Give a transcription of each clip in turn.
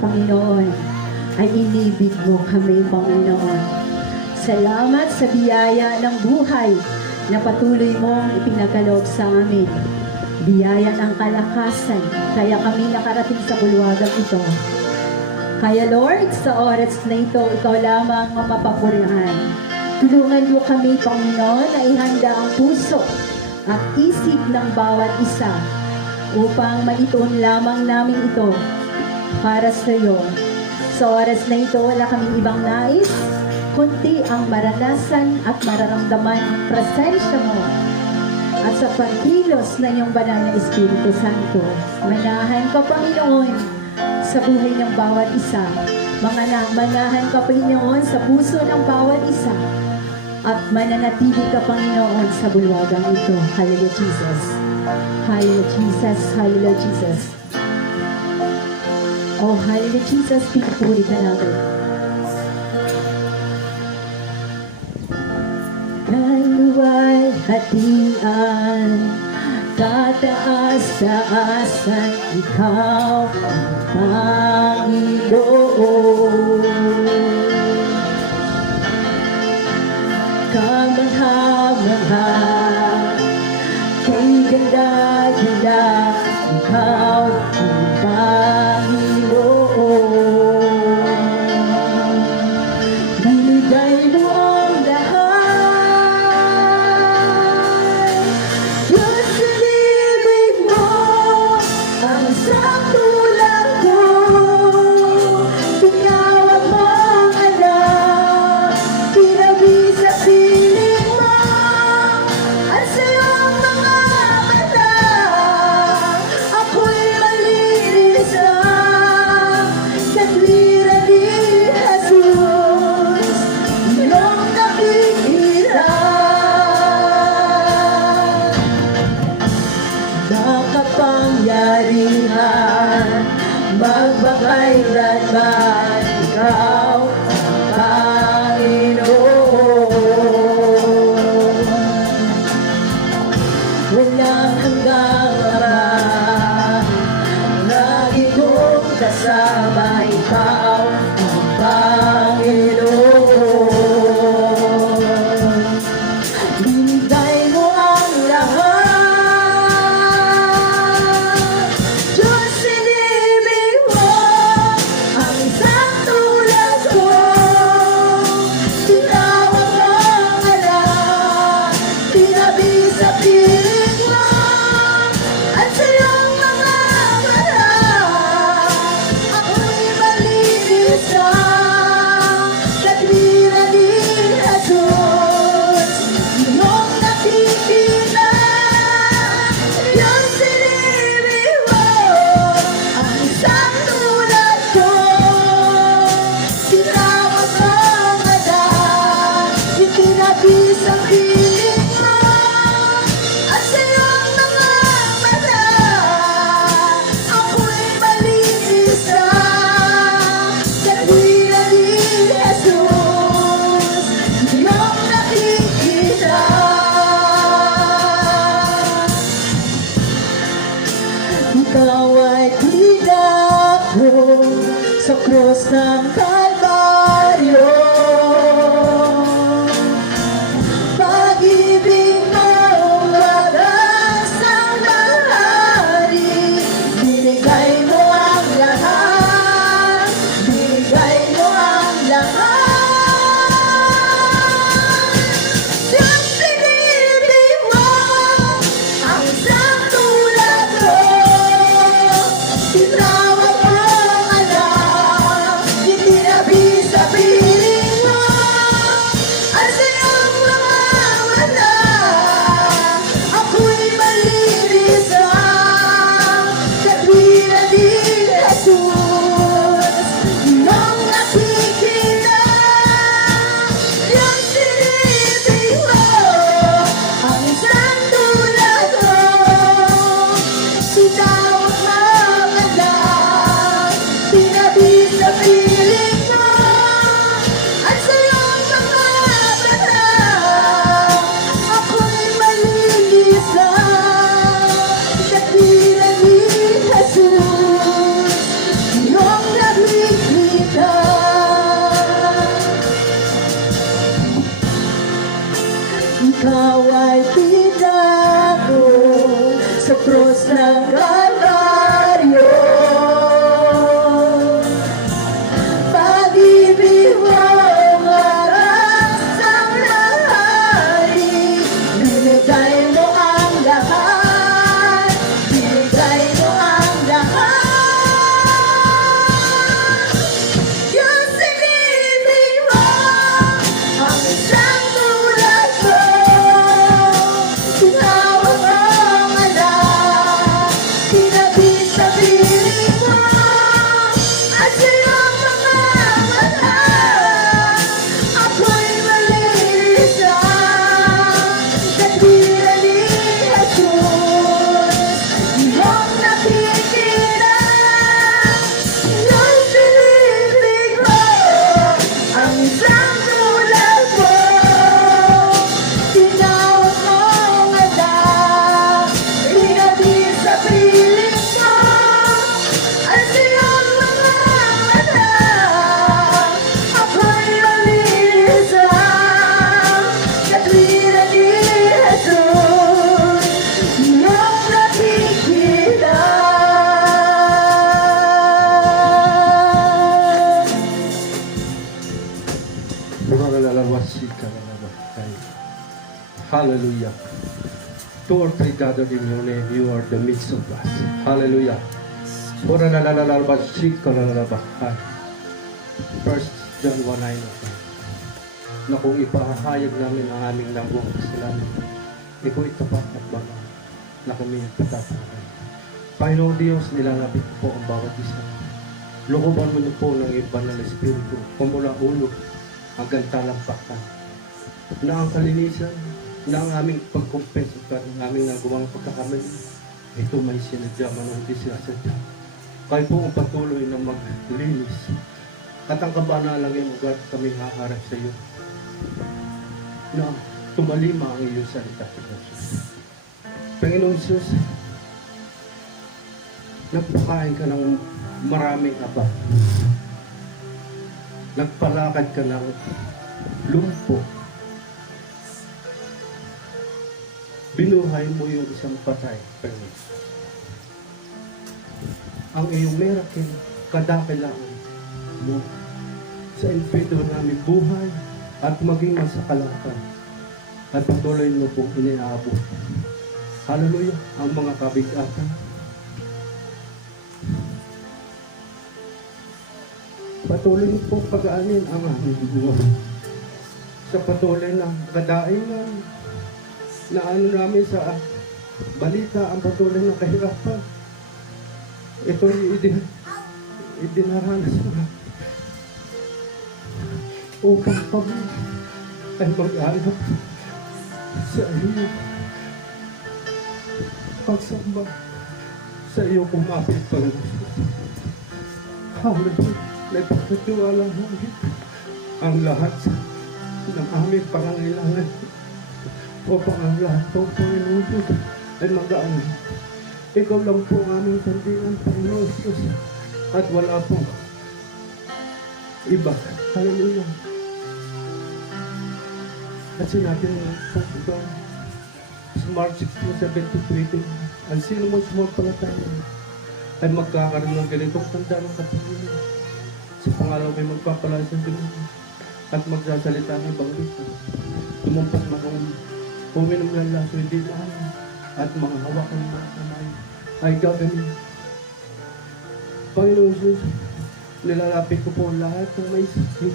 Panginoon, ay inibig mo kami, Panginoon. Salamat sa biyaya ng buhay na patuloy mong ipinagaloob sa amin. Biyaya ng kalakasan, kaya kami nakarating sa bulwagang ito. Kaya Lord, sa oras na ito, ikaw lamang ang mapapurihan. Tulungan mo kami, Panginoon, na ihanda ang puso at isip ng bawat isa upang maituon lamang namin ito para sa iyo. Sa oras na ito, wala kaming ibang nais, kundi ang maranasan at mararamdaman ang presensya mo at sa pagkilos na iyong banal na Espiritu Santo. Manahan ka, Panginoon, sa buhay ng bawat isa. Manahan ka, Panginoon, sa puso ng bawat isa. At mananatili ka, Panginoon, sa bulwagang ito. Hallelujah, Jesus. Hallelujah, Jesus. Hallelujah, Jesus. Oh, Hallelujah, Jesus. Pinupuri ka natin. Kaluwalhatian, tataas-taasan, ikaw ang Panginoon. Kamangha-mangha, kay ganda-ganda, ikaw ang Panginoon. Binigay mo ang lahat, Diyos, sinibig mo ang isang tulad ko. Tinawag mo ang anak, tinabi sa piling mo, at sa iyong mga mata, ako'y malinis na. Katwiran ni Jesus, iyong nakikita. Nakapangyarihan, magpakailanman, ikaw ang Panginoon. Walang hanggang laman, lagi kong kasama, ikaw ang Panginoon. Binigay mo ang lahat, Diyos, sinibig mo ang isang tulad ko. Tinawag mo ang anak, tinabi sa piling mo, at sa iyong mga mata, ako'y malinis na. Katwiran ni Jesus, iyong nakikita. Diyos, sinibig mo ang isang tulad ko. Tinawag mo ang anak, itinabi sa piling mo, at sa iyong mga mata, ako'y malinis na. Katwiran ni Jesus, iyong nakikita. Ikaw ay tinako sa krus ng Kalbaryo. Pag-ibig mong wagas ang mahari, binigay mo ang lahat, binigay mo ang lahat. Diyos, sinibig mo ang isang tulad ko. Tinawag mo ang anak, itinabi sa piling At sa iyong mga mata, ako'y malilisa. Katwiran ni Jesus, iyong nakikita. Iyong sinibig ko, ang isang tulad mo. Tinawag mong anak, inabig sa piling mo. At sa iyong mga mata, ako'y malilisa. Katwiran ni Jesus, iyong nakikita. Hallelujah. Two or three gathered in your name, you are the midst of us. Hallelujah. First John 1:9. Na kung ipahahayag namin ang aming nanggung kasalanan, iko'y tapat at banal na kami ang patatawarin. Panginoong Diyos, nilalapit ko po ang bawat isa. Lukuban mo niyo po ng iba ng Espiritu, pamula ulo hanggang talampakan, na ang kalinisan, na ang aming pag-confess at ang aming nagawang pagkakamali, ito may sinadya man o hindi sinasadya. Kayo po ang patuloy na maglinis at ang kabanalang iyong ugat kami haharap sa iyo, na tumalima ang iyong salita. Panginoong Jesus, nagpakain ka ng maraming aba. Nagpalakad ka ng lumpo. Binuhay mo yung isang patay, Panginoon. Ang iyong miracle, kadakilaan mo sa infidor namin buhay at maging masakalakan at patuloy mo pong iniabot. Hallelujah, ang mga kabigatan. Patuloy mo pong pag-aanin ang aming buhay sa patuloy na kadaingan na ano namin sa balita, ang patuloy ng kahirapan. Ito'y idinaranas na upang kami ay mag-alap sa iyo. Pagsamba sa iyo kumapit, Panginoon. Hallelujah. Nagpapatiwala namin ang lahat ng aming pangangailangan upang ang lahat po, Panginoon, ay magaan. Ikaw lang po ang aming sandigan, Panginoon Diyos, at wala po iba. Hallelujah. At sinabi mo po ito sa Mark 16:7-20, ang sino mo sumampalataya ay magkakaroon ng ganitong tanda ng kapangyarihan. Sa pangalaw may magpapalaya sa Diyos at magsasalita ng banggita. Tumumpas makong uminom ng laso, hindi maalam, at mga hawakan ng mga kamay ay gaganin. Panginoon Jesus, nilalapit ko po lahat ng may sakit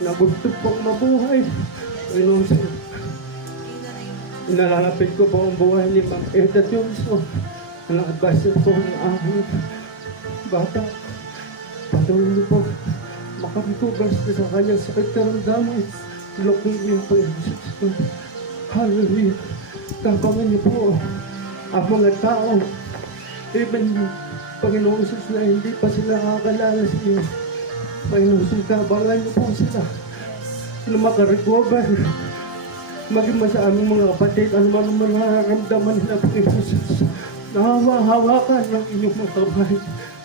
na gusto pong mabuhay. Panginoon Jesus, nilalapit ko po ang buhay ni Mang Edad Johnson, na advisor po ng aming bata. Patuloy niyo po makapitugas na sa kanyang sakit karamdaman. Lokin niyo po yung Jesus. Hallelujah. Tapangan niyo po ang mga tao, even Panginoon Jesus, na hindi pa sila nakakalala sa iyo. Panginoon Jesus, tapangan niyo po sila na makarecover. Maging sa aming mga kapatid, ano man ang nararamdaman nila, Panginoon Jesus, nahawa-hawakan ng inyong mga kamay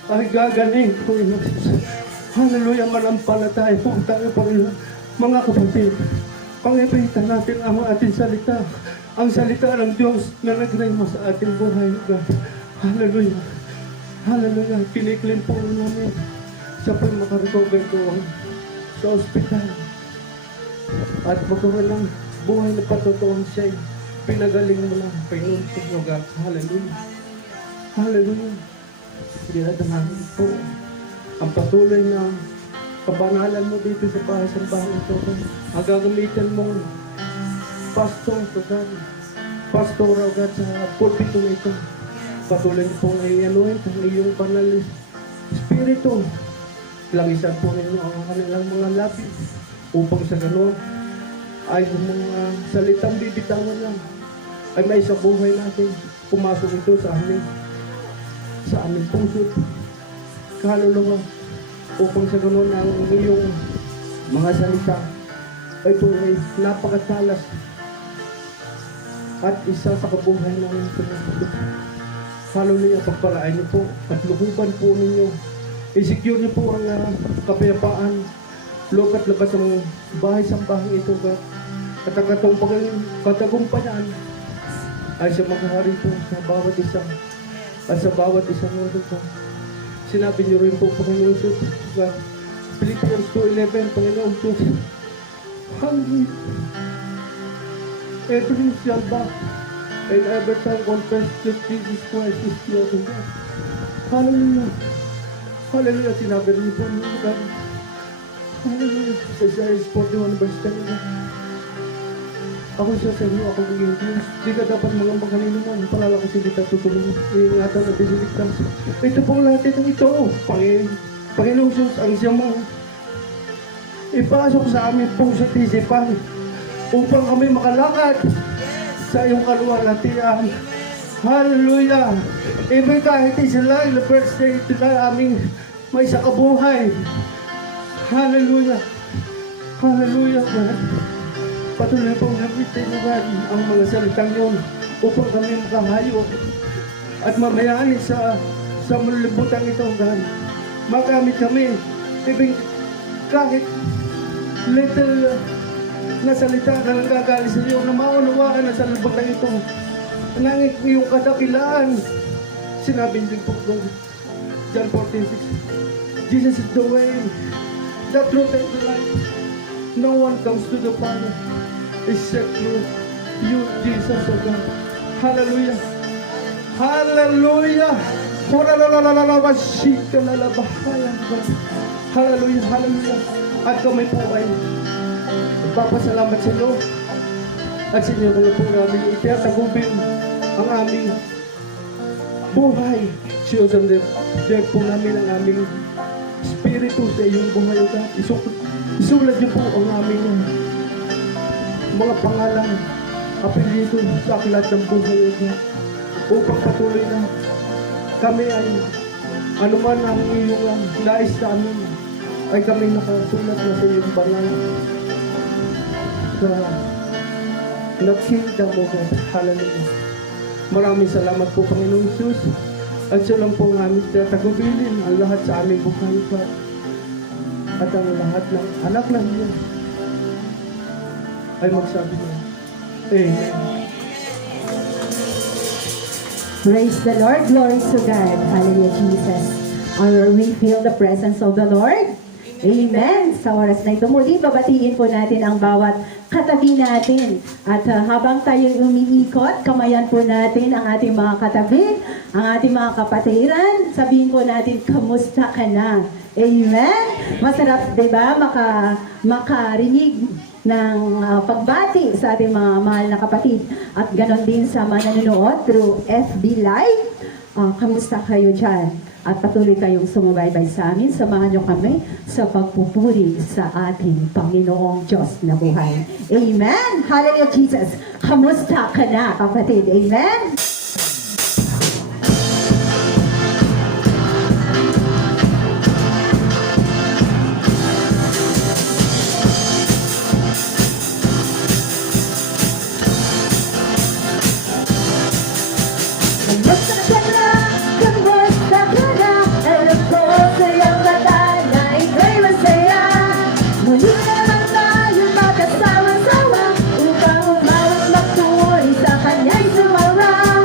ay gagaling, Panginoon Jesus. Hallelujah, manampalataya po tayo, Panginoon. Mga kapatid, pangipitan natin ang ating salita, ang salita ng Diyos na nagrema sa ating buhay. Hallelujah. Hallelujah. Kiniklaim po namin sa pag-makarecover ko sa ospital. At magkaroon ng buhay na patutuon siya. Pinagaling mo lang, Panginoon sa lugar. Hallelujah. Hallelujah. Dinadamahin po ang patuloy na kabanalan mo dito sa pahasambahan ito. Ang gagamitan mo, pastor, pastoral God sa pulpito na ito. Patuloy po na i-anoint ang iyong banal Spirit Espiritu. Langisan po ninyo ang kanilang mga labi upang sa gano'n ay yung mga salitang bibitawan lang ay may sa buhay natin. Pumasok ito sa aming puso, kaluluwa, upang sa gano'n ang iyong mga salita ay tunay napakatalas at isa sa kabuhay namin pinapagod. Hallelujah, pagpalain niyo po at luhuban po ninyo. I-secure niyo po ang kapayapaan, loob at labas ng bahay-sambahan ito, God. At ang katagumpayan ay siya maghahari po sa bawat isa at sa bawat isang mundo po. Sinabi niyo rin po, Panginoon Diyos, God, Philippians 2:11, Panginoon Diyos, hallelujah. Every knee shall bow and every tongue confess that Jesus Christ is Lord of God. Hallelujah. Hallelujah. Sinabi rin po niyo, God. Hallelujah. Sa Isaiah 41 verse 10. Ako siya sa inyo, ako maging Diyos. Di ka dapat mga magkalinuman. Palalakasin kita, tutulungan. Iingatan at disiligtas. Ito pong lahat itong ito. Panginoon Diyos, ang siyang ipasok sa aming puso at isipan upang kami makalakad sa iyong kaluwalhatian. Hallelujah! Even kahit sila yung birthday ito na aming may sa kabuhay. Hallelujah! Hallelujah! God. Patuloy pong nabitin God ang mga salitang yun upang kami makahayo at mamayani sa malilibutan ito, God. Magamit kami even kahit little na salita na nagagaling sa iyo na maunawaan na sa libutan ito. Nangit iyong kadakilaan. Sinabi din po ko, John 14:6, Jesus is the way, the truth and the life. No one comes to the Father except through you, Jesus, O God. Hallelujah. Hallelujah. Hallelujah. Hallelujah. At kami po ay nagpapasalamat sa iyo at sa inyo mga po namin itinatagubin ang aming buhay. Children, dahil po namin ang aming spirito sa iyong buhay, O God. Isulat niyo po ang aming mga pangalan, apelyido sa aklat ng buhay, O God, upang patuloy na kami ay anuman ang iyong nais sa amin ay kami nakasulat na sa iyong bangal na kingdom, O God. Hallelujah. Maraming salamat po, Panginoong Jesus. At siya lang po ang aming tatagubilin ang lahat sa aming buhay, God. At ang lahat ng anak ng Diyos ay magsabi niya, Amen. Praise the Lord. Glory to God. Hallelujah, Jesus. Or we feel the presence of the Lord. Amen. Sa oras na ito muli, babatiin po natin ang bawat katabi natin. At habang tayo umiikot, kamayan po natin ang ating mga katabi, ang ating mga kapatiran. Sabihin po natin, kamusta ka na? Amen. Masarap, diba, makarinig ng pagbati sa ating mga mahal na kapatid. At ganon din sa mga nanonood through FB Live. Kamusta kayo dyan? At patuloy kayong sumubaybay sa amin. Samahan nyo kami sa pagpupuri sa ating Panginoong Diyos na buhay. Amen! Hallelujah, Jesus! Kamusta ka na, kapatid? Amen! Kamusta ka na? Kamusta ka na? Alam ko sa iyong mata na ika'y masaya. Muli na naman tayo magkasama-sama upang umawag magturi sa kanya'y sumara.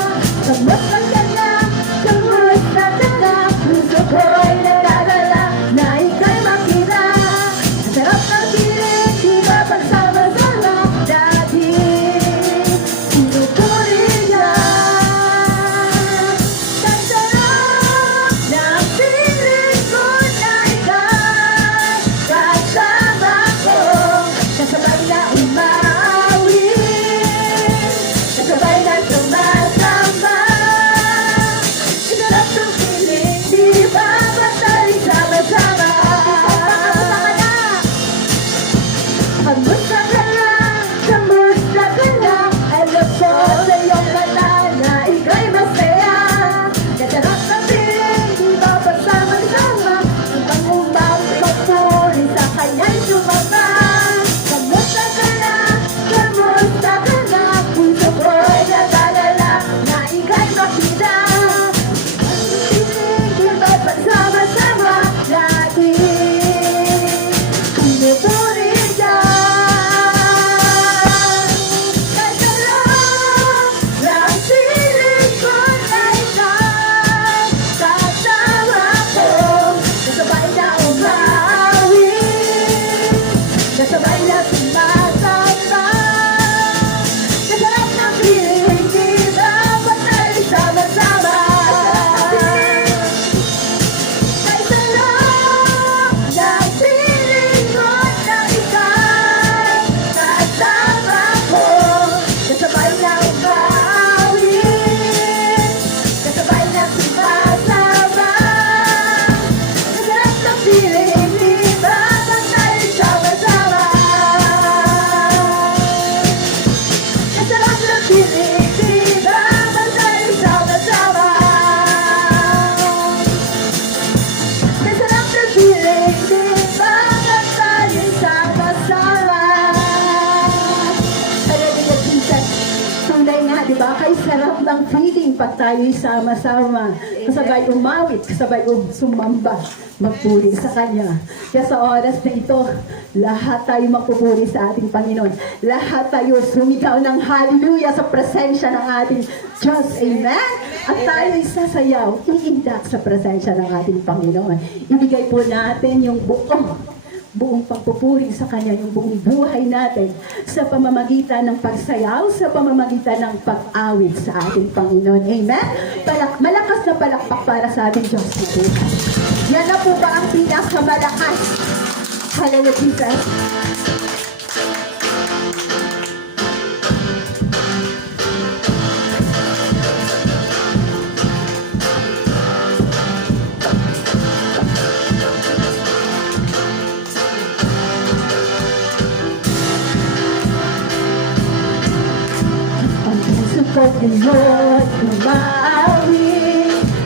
at tayo'y sama-sama, kasabay umawit, kasabay sumamba, magpuri sa Kanya. Kaya sa oras na ito, lahat tayo magpupuri sa ating Panginoon. Lahat tayo sumigaw ng hallelujah sa presensya ng ating Diyos. Amen? At tayo'y sasayaw, iindak sa presensya ng ating Panginoon. Ibigay po natin yung buong pagpupuri sa Kanya, yung buong buhay natin sa pamamagitan ng pagsayaw, sa pamamagitan ng pag-awit sa ating Panginoon. Amen? Malakas na palakpak para sa ating Diyos na po. Yan na po ba ang pinakamalakas? Hallelujah, Jesus. Ang puso ko ngayon umaawi,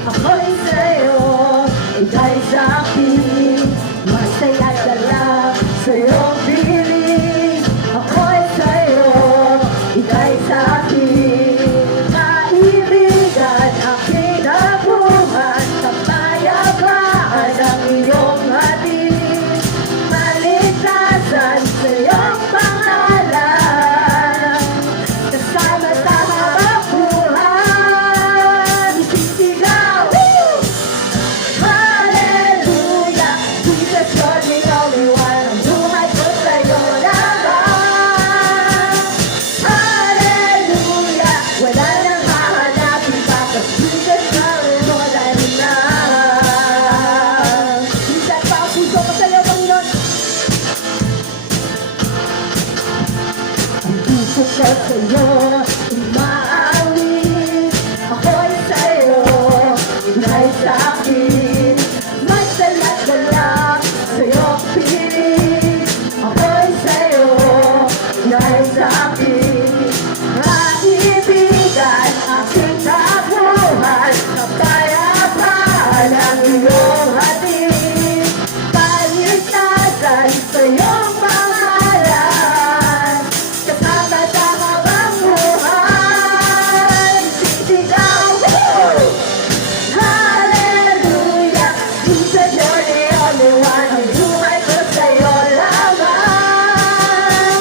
ako'y sa'yo, ika'y sa'kin, masaya ka lang sa'yo piling. Ako'y sa'yo, ika'y sa'kin, kaibigan, aking nabuhan, kapayapaan ang iyong hatid, maligtasan sa iyong pangalan. Kasama sa habang buhay, isisigaw, hallelujah, Jesus, you're the only one. Ang buhay ko sa'yo lamang. Hallelujah, wala nang hahanapin pa, 'cause Jesus, you're more than enough. Minsan pa ang puso ko sa'yo, Panginoon. Ang puso ko sa'yo, umaawi. Ako'y sa'yo, ika'y sa'kin. May salat-salat sa'yo piling. Ako'y sa'yo, ika'y sa'kin. Kaibigan, aking tabuhan, kapayapaan ang iyong hatid, kaligtasan sa iyong pangalan. Kasama sa habang buhay, sisigaw, hallelujah, Jesus, you're the only one. Ang buhay ko sa'yo lamang.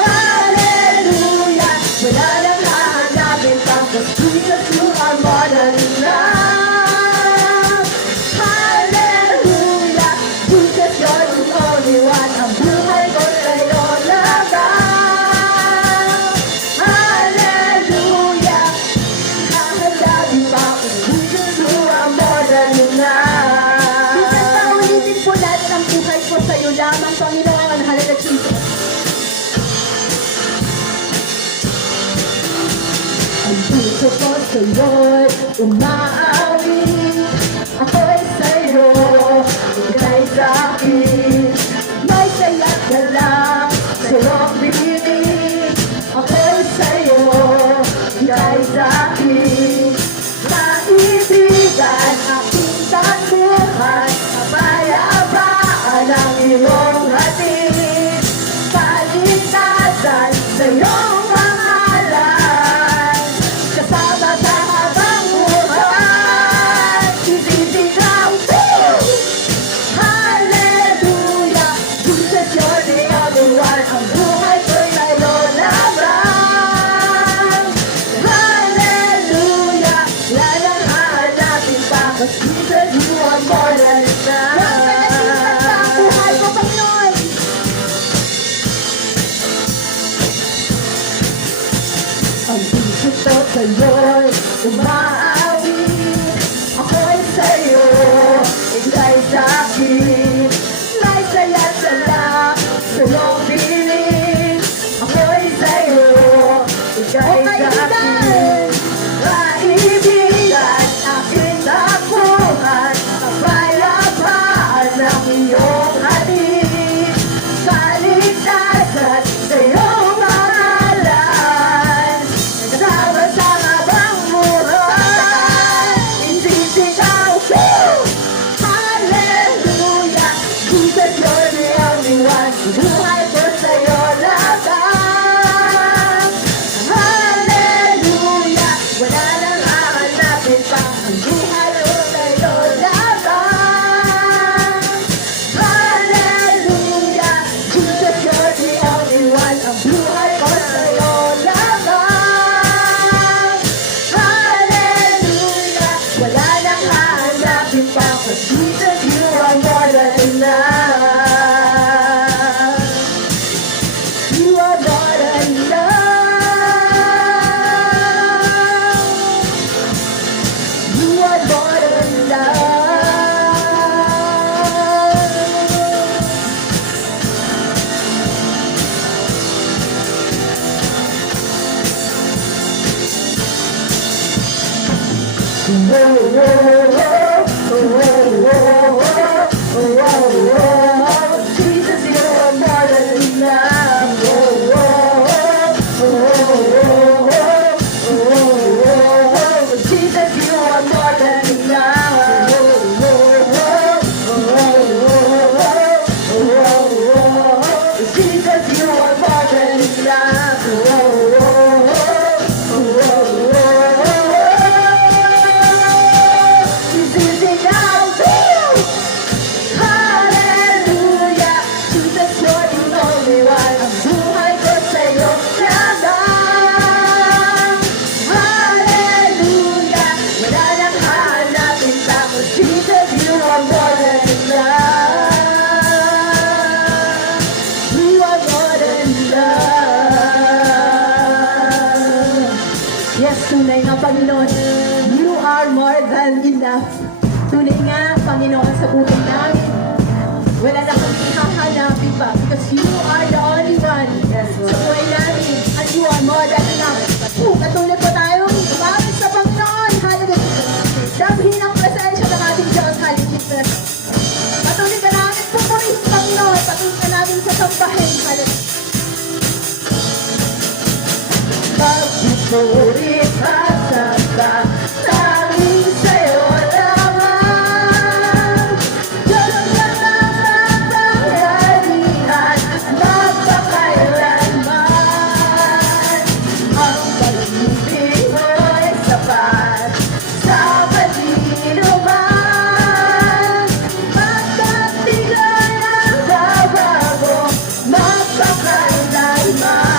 Hallelujah, wala nang hahanapin pa, 'cause Jesus, you are more than enough. Hallelujah, Jesus, you're the only one. Ang buhay ko sa'yo lamang. Hallelujah, hahanapin pa, 'cause Jesus, you are more than enough. Minsan pa ulitin po natin ang buhay ko sa'yo lamang, Panginoon. Hallelujah, Jesus. Ang puso ko sa'yo'y umaawi. Ako'y sa'yo, ika'y sa'kin. May saya't galak sa'yong piling. Ako'y sa'yo, ika'y sa'kin. Kaibigan, aking tangguhan, kapayapaan ang iyong hatid, kaligtasan sa iyong pangalan. Kasama sa habang buhay, isisigaw, hallelujah, Jesus, you're the only one. Ang buhay ko'y sa'yo lamang. Hallelujah, wala nang hahanapin pa, 'cause Jesus, you are more than enough. Ang buhay ko, Panginoon. Ang puso ko sa'yo'y umaawi. Ako'y sa'yo, ika'y sa'kin. May saya't salak sa'yong piling. Ako'y sa'yo, ika'y sa'kin. Kaibigan, aking tapuhan, kapayapaan ang iyong hatid, kaligtasan sa iyong pangalan. Kasama sa habang buhay, Panginoon. You are more than enough. Tunay nga, Panginoon, sa buhay namin. Wala na kami hahanapin pa because you are the only one sa buhay namin and you are more than enough. Katulad po tayo, umamit sa Panginoon. Hallelujah. Damhin ang presensya ng ating Diyos. Hallelujah. Patuloy ka namin pupurihin sa Panginoon. Patuloy ka namin sa sambahin. Hallelujah. Pagpupuri at samba, tanging sa'yo lamang. Diyos na makapangyarihan, magpakailanman. Ang pag-ibig mo'y sapat sa kanino man. Magkatigan ang babago, magpakailanman.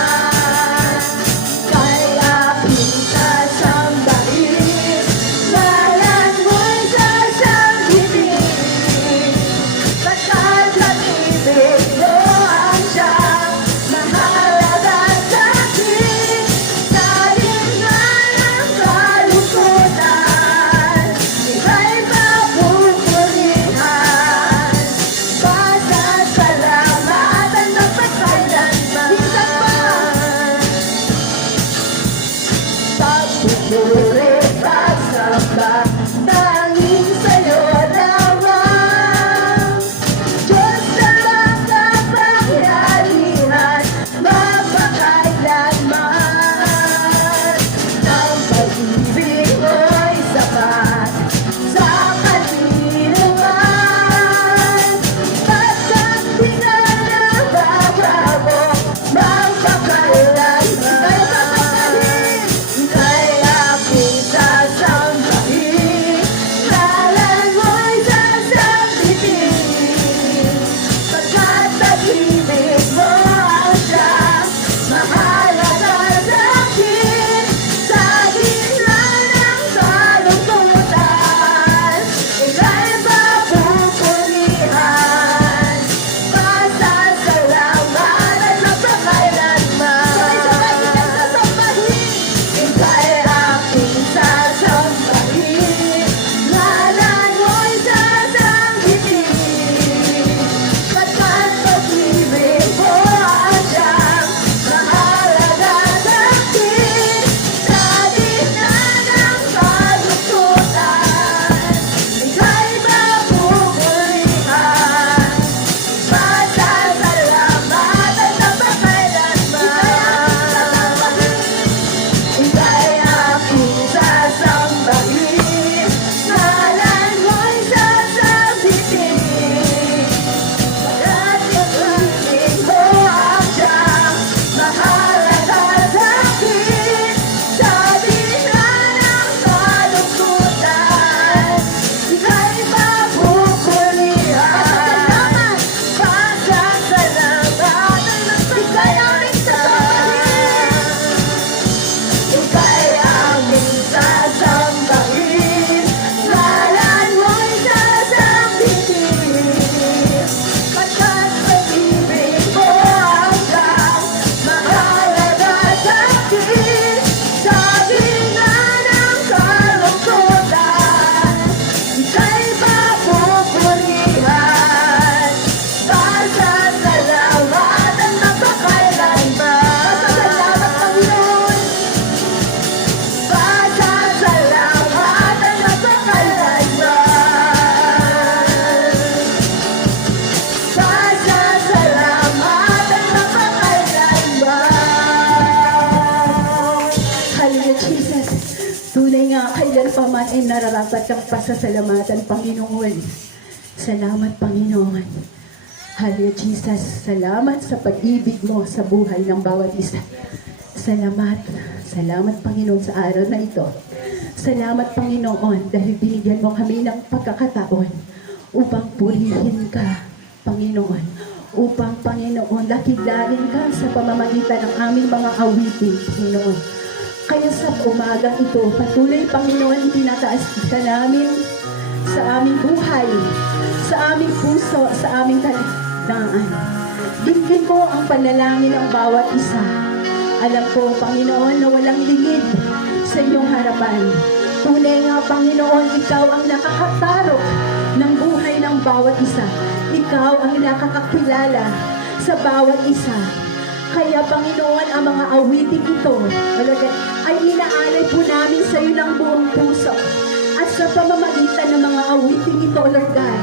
pa man ay nararapat ang pasasalamatan, Panginoon. Salamat, Panginoon. Hallelujah, Jesus. Salamat sa pag-ibig mo sa buhay ng bawat isa. Salamat. Salamat, Panginoon, sa araw na ito. Salamat, Panginoon, dahil binigyan mo kami ng pagkakataon upang purihin ka, Panginoon. Upang, Panginoon, lakilain ka sa pamamagitan ng aming mga awitin, Panginoon. Kaya sa umagang ito, patuloy, Panginoon, itinataas ka namin sa aming buhay, sa aming puso, sa aming talikdaan. Dinggin mo ang panalangin ng bawat isa. Alam ko, Panginoon, na walang lingid sa iyong harapan. Tunay nga, Panginoon, ikaw ang nakakatarok ng buhay ng bawat isa. Ikaw ang nakakakilala sa bawat isa. Kaya, Panginoon, ang mga awiting ito, ay inaalay po namin sa iyo ng buong puso. At sa pamamagitan ng mga awiting ito, Lord God,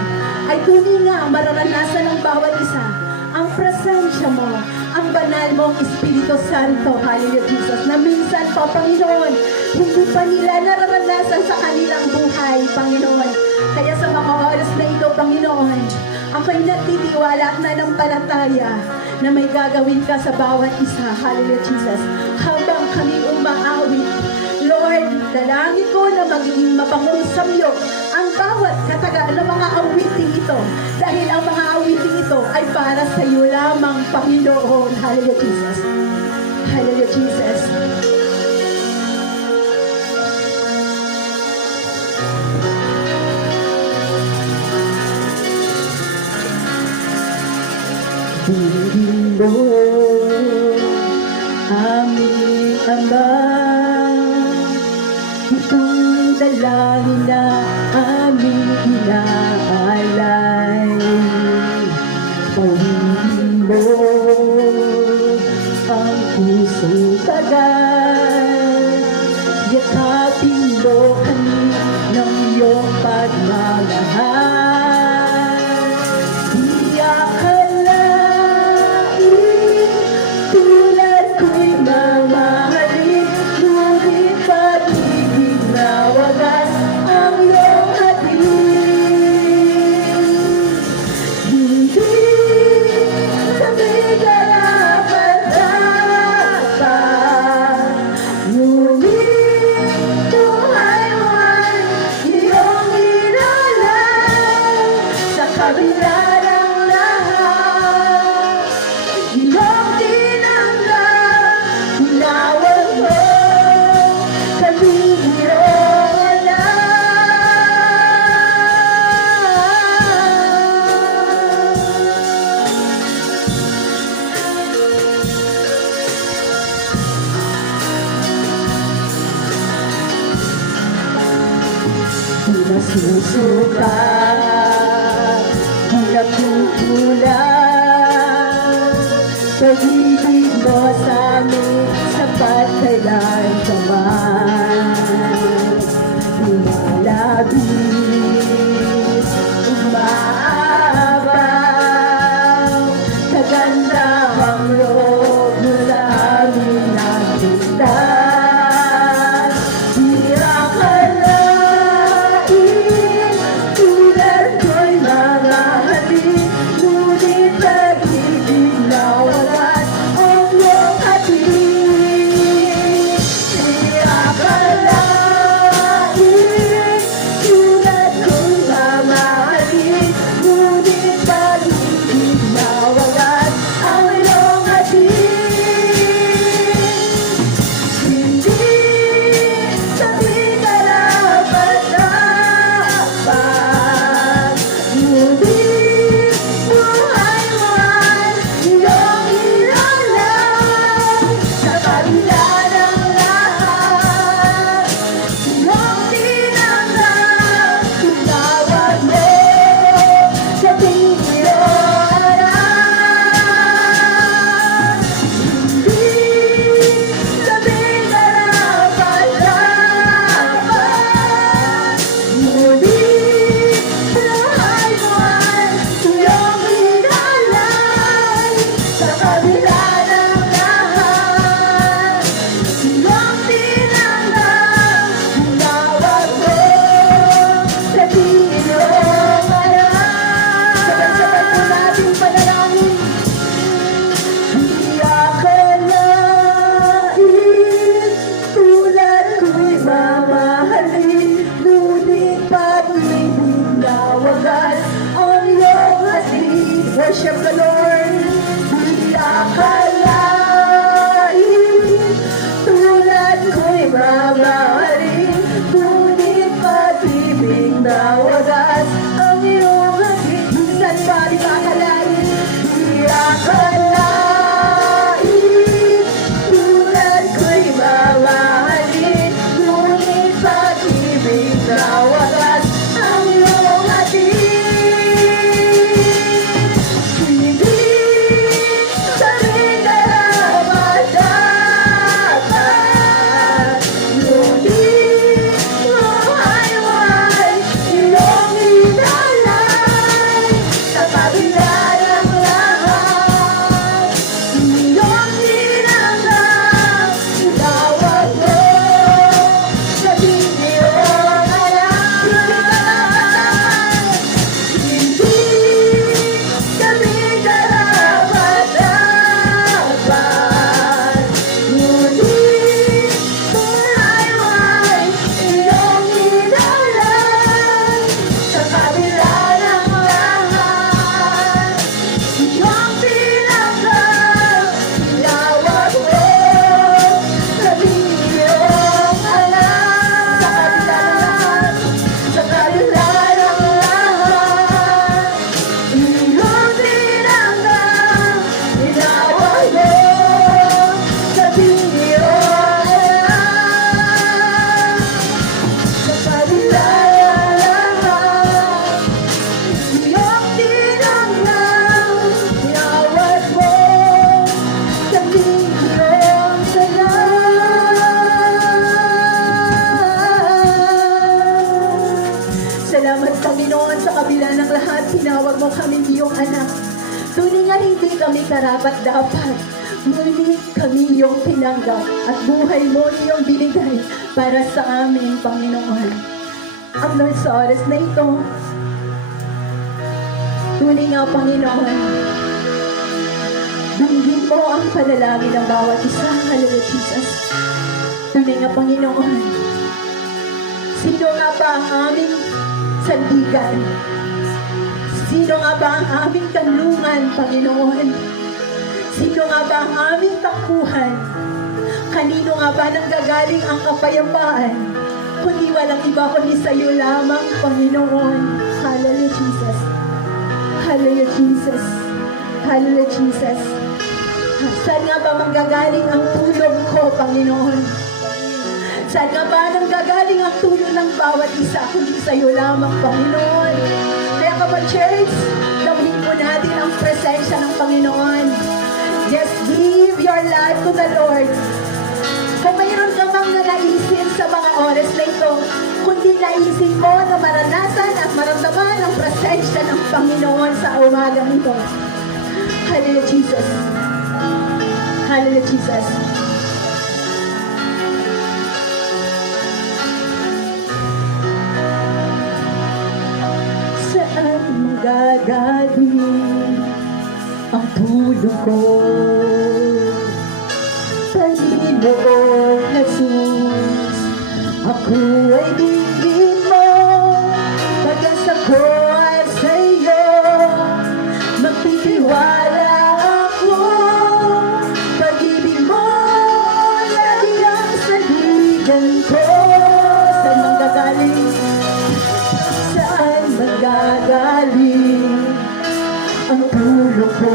ay tunay nga mararanasan ng bawat isa ang presensya mo, ang banal mong Espiritu Santo, hallelujah Jesus, na minsan pa, Panginoon, hindi pa nila nararanasan sa kanilang buhay, Panginoon. Kaya sa mga oras na ito, Panginoon, ako'y nagtitiwala at nanampalataya na may gagawin ka sa bawat isa, hallelujah Jesus, habang kami umaawit. Lord, dalangin ko na magiging mapangong samyo ang bawat katagaan ng mga awiting ito. Dahil ang mga awiting ito ay para sa iyo lamang, Panginoon. Hallelujah, Jesus. Hallelujah, Jesus. Purihin mo, aming Ama, itong dalangin na aming inaalay. Purihin mo ang pusong tagal, yakapin mo kami ng iyong pagmamahal. Di akalain tulad ko'y mamahalin, ngunit pag-ibig na wagas ang iyong hatid. Hindi kami karapat-dapat, ngunit buhay mo'y iyong inalang. Sa kabila ng lahat, iyong tinanggap, tinawag mo kami iyong di masusukat, di napupulang, pag-ibig mo sa amin, sapat kailanman. Di malabis, umaabaw, kagandahang loob mo sa amin nagtindas. Di akalain tulad ko'y mamahalin, ngunit pag-ibig na wagas ang iyong hatid. Di akalain tulad ko'y mamahalin, ngunit pag-ibig na wagas ang iyong hatid. Hindi kami karapat-dapat, ngunit buhay mo'y iyong inalang. Sa kabila ng lahat, iyong tinanggap, tinawag mo kaming iyong anak. Hindi kami karapat-dapat, ngunit buhay mo'y iyong inalang. Sa kabila ng lahat, iyong tinanggap, tinawag mo kaming iyong anak. Sabay-sabay po nating panalangin. Di akalain tulad ko'y mamahalin, ngunit pag-ibig na wagas ang iyong hatid. Worship the Lord. Di akalain tulad ko'y mamahalin, ngunit pag-ibig na wagas ang iyong hatid. Minsan pa di akalain, di akalain tulad ko'y mamahalin, Tunay nga hindi kami karapat-dapat. Ngunit kami iyong tinanggap at buhay mo iyong binigay para sa amin, Panginoon. Ang Lord, sa oras na ito, tunay nga, Panginoon, dinggin mo ang panalangin ng bawat isa. Hallelujah, Jesus. Tunay nga, Panginoon, sino nga ba ang aming sandigan? Sino nga ba ang aming kanlungan, Panginoon? Sino nga ba ang aming takbuhan? Kanino nga ba nanggagaling ang kapayapaan? Kundi walang iba kundi sa iyo lamang, Panginoon. Hallelujah, Jesus. Hallelujah, Jesus. Hallelujah, Jesus. Saan nga ba manggagaling ang tulong ko, Panginoon? Saan nga ba nanggagaling ang tulong ng bawat isa kundi sa iyo lamang, Panginoon? Kaya kapag church, gawin po natin ang presensya ng Panginoon. Just give your life to the Lord. Kung mayroon ka mang nanaisin sa mga oras na ito, kundi naisin mo na maranasan at maramdaman ang presensya ng Panginoon sa umagang ito. Hallelujah, Jesus. Hallelujah, Jesus. Saan magagaling ang tulong ko? Panginoong Jesus, ako ay dinggin mo, pag-asa ko ay sa iyo, magtitiwala ako, pag-ibig mo, lagi ang saligan ko. Saan manggagaling? Saan manggagaling ang tulong ko?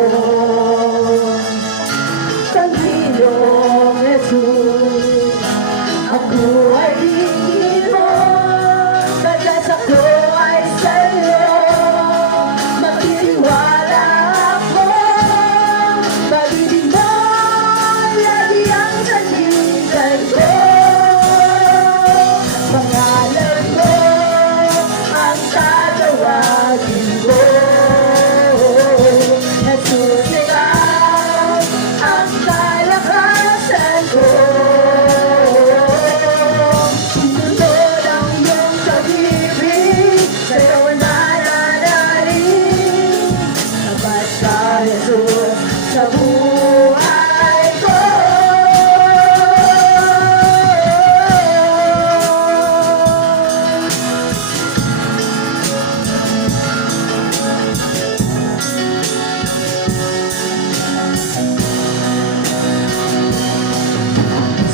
Panginoong Jesus, ako ay dinggin mo, pag-asa ko ay sa iyo, magtitiwala ako, pag-ibig mo, lagi ang saligan ko. Pangalan mo ang tatawagin ko, Jesus, ikaw ang kalakasan ko. Sinunod ang iyong pag-ibig, sa'yo nananalig. Sapat ka, Jesus, sa buhay ko.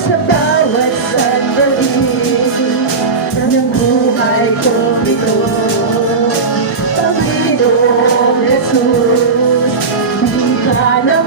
Sa bawat sandali ng buhay ko ito, Panginoong Jesus, di ka na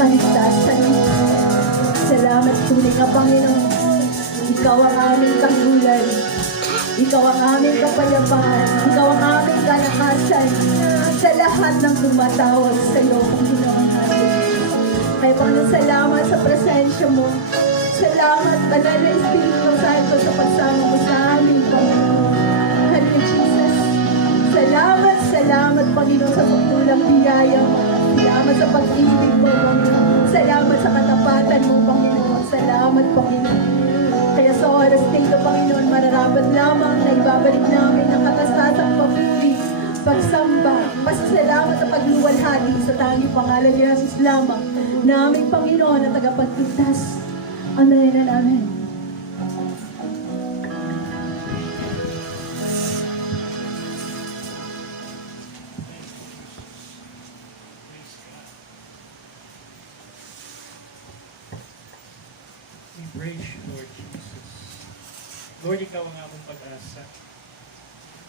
kaligtasan mo. Salamat tunay ka, Panginoon. Ikaw ang aming kahulan. Ikaw ang aming kapayapaan. Ikaw ang aming kalakasan sa lahat ng tumatawag sa iyo, Panginoon natin. Kaya Panginoon, salamat sa presensya mo. Salamat, Banal na Espiritu Santo, sa pagsama mo sa amin, Panginoon. Hallelujah, Jesus. Salamat, salamat, Panginoon, sa pagtulang biyaya mo. Salamat sa pag-ibig mo, Panginoon. Salamat sa katapatan mo, Panginoon. Salamat, Panginoon. Kaya sa oras dito, Panginoon, mararapat lamang na ibabalik namin ang katastasang papuri, pagsamba, pasasalamat at pagluwalhati sa tanging pangalan ni Jesus lamang na aming Panginoon at tagapagligtas. Amen and amen. We praise you, Lord Jesus. Lord, ikaw ang among pag-asa.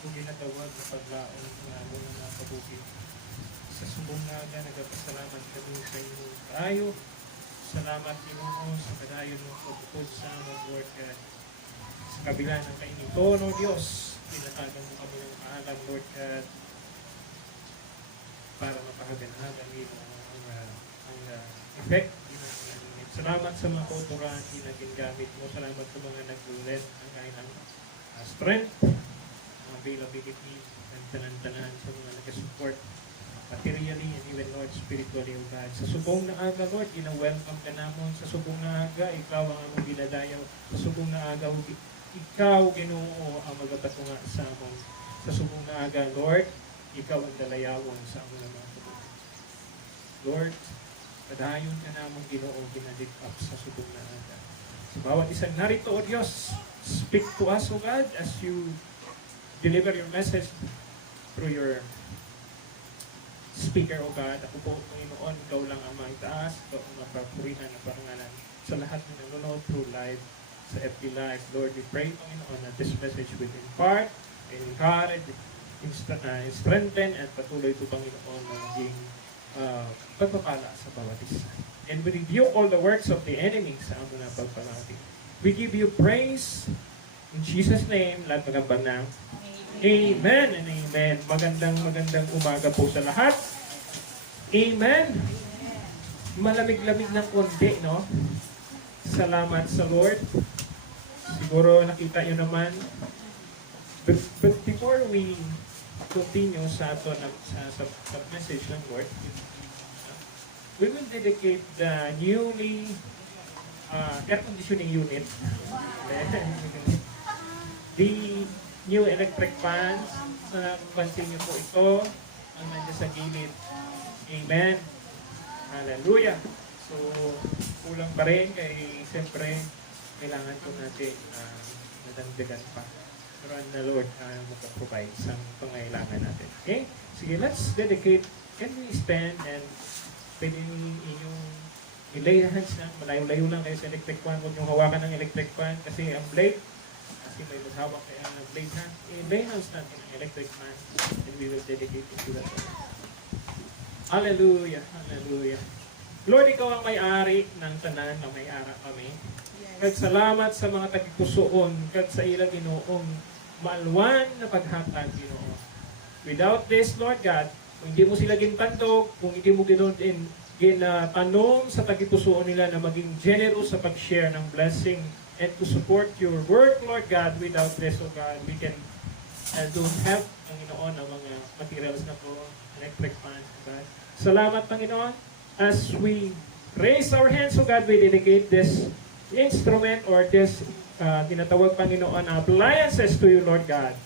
Kung ginatawag na paglaon ng among mga kabukid. Sa subong naga, nagpasalamat kami sa inyo. Tayo, salamat Ginoo sa kadayon mo pagpupod sa among Lord God. Sa kabila ng kainitono, Diyos, pinatagan mo kami ng maalam, Lord God, para mapahagan-hagan nila ang effect. Salamat sa mga kauturan na ginagamit mo. Salamat sa mga nag-ulit ang kailang strength, availability, and tanan-tanan sa mga nag-support materially and even, Lord, spiritually, O God. Sa subong na aga, Lord, ina-welcome ka namon. Sa subong na aga, ikaw ang among ginadayaw. Sa subong na aga, ikaw, Ginoo, ang magapatunga sa amon. Sa subong na aga, Lord, ikaw ang dalayawon sa among mga kabukid. Lord, padayon ka namang Ginoo, ginalift up sa subong na aga. Sa bawat isang narito, O Diyos, speak to us, O God, as you deliver your message through your speaker, O God. Ako po, Panginoon, ikaw lang ang maitaas, ikaw ang mapapurihan na parangalan sa lahat ng nanonood through live, sa FB Live. Lord, we pray, Panginoon, that this message will impart, encourage, strengthen, and patuloy ito, Panginoon, na maging pagpapala sa bawat isa. And we review all the works of the enemy sa among na pagpalati. We give you praise in Jesus' name. Lahat magambang na. Amen and amen. Magandang umaga po sa lahat. Amen. Malamig-lamig ng konti, no? Salamat sa Lord. Siguro nakita nyo naman. But before we continue sa ato sa message ng Lord, we will dedicate the newly air conditioning unit, the new electric fans. Pansin niyo po ito ang nandiyan sa gilid. Amen. Hallelujah. So, kulang pa rin kay siyempre kailangan po natin nadagdagan pa. Pero na Lord magpa-provide sa pangailangan natin. Okay? Sige, let's dedicate. Can we stand and pwede inyong i-lay hands na. Malayo-layo lang kayo sa electric fan. Huwag niyong hawakan ng electric fan kasi ang blade, kasi may maghawak kayo ng blade hand. I-lay hands natin ang electric fan and we will dedicate it to that. Hallelujah. Hallelujah. Lord, ikaw ang may-ari ng tanan na may-ara kami. Kag salamat sa mga tagipusoon, kag sa ilang Ginoong maalwan na paghatag, Ginoo. Without this, Lord God, kung hindi mo sila gintandog, kung hindi mo ginatanong sa tagipusoon nila na maging generous sa pag-share ng blessing and to support your work, Lord God, without this, oh God, we can don't have, Panginoon, ang mga materials na po, electric fans, God. Salamat, Panginoon, as we raise our hands, oh God, we dedicate this instrument or this tinatawag, Panginoon, appliances to you, Lord God,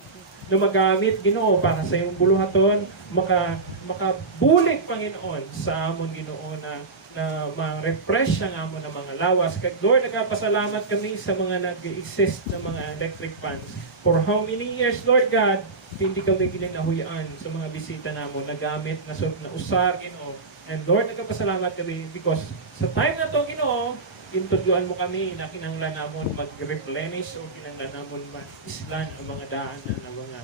na magamit, Ginoo, para sa iyong buluhaton, makabulik, Panginoon, sa amon, Ginoo, na ma-refresh ang amon ng mga lawas. Kag Lord, nagpasalamat kami sa mga nag-exist na mga electric fans. For how many years, Lord God, hindi kami ginahuyaan sa mga bisita namon, nagamit, na usar, Ginoo. And Lord, nagpasalamat kami because sa time na to, Ginoo, intudyuan mo kami na kinanglan namon mag-replenish o kinanglan namon ma-islan ang mga daanan ng mga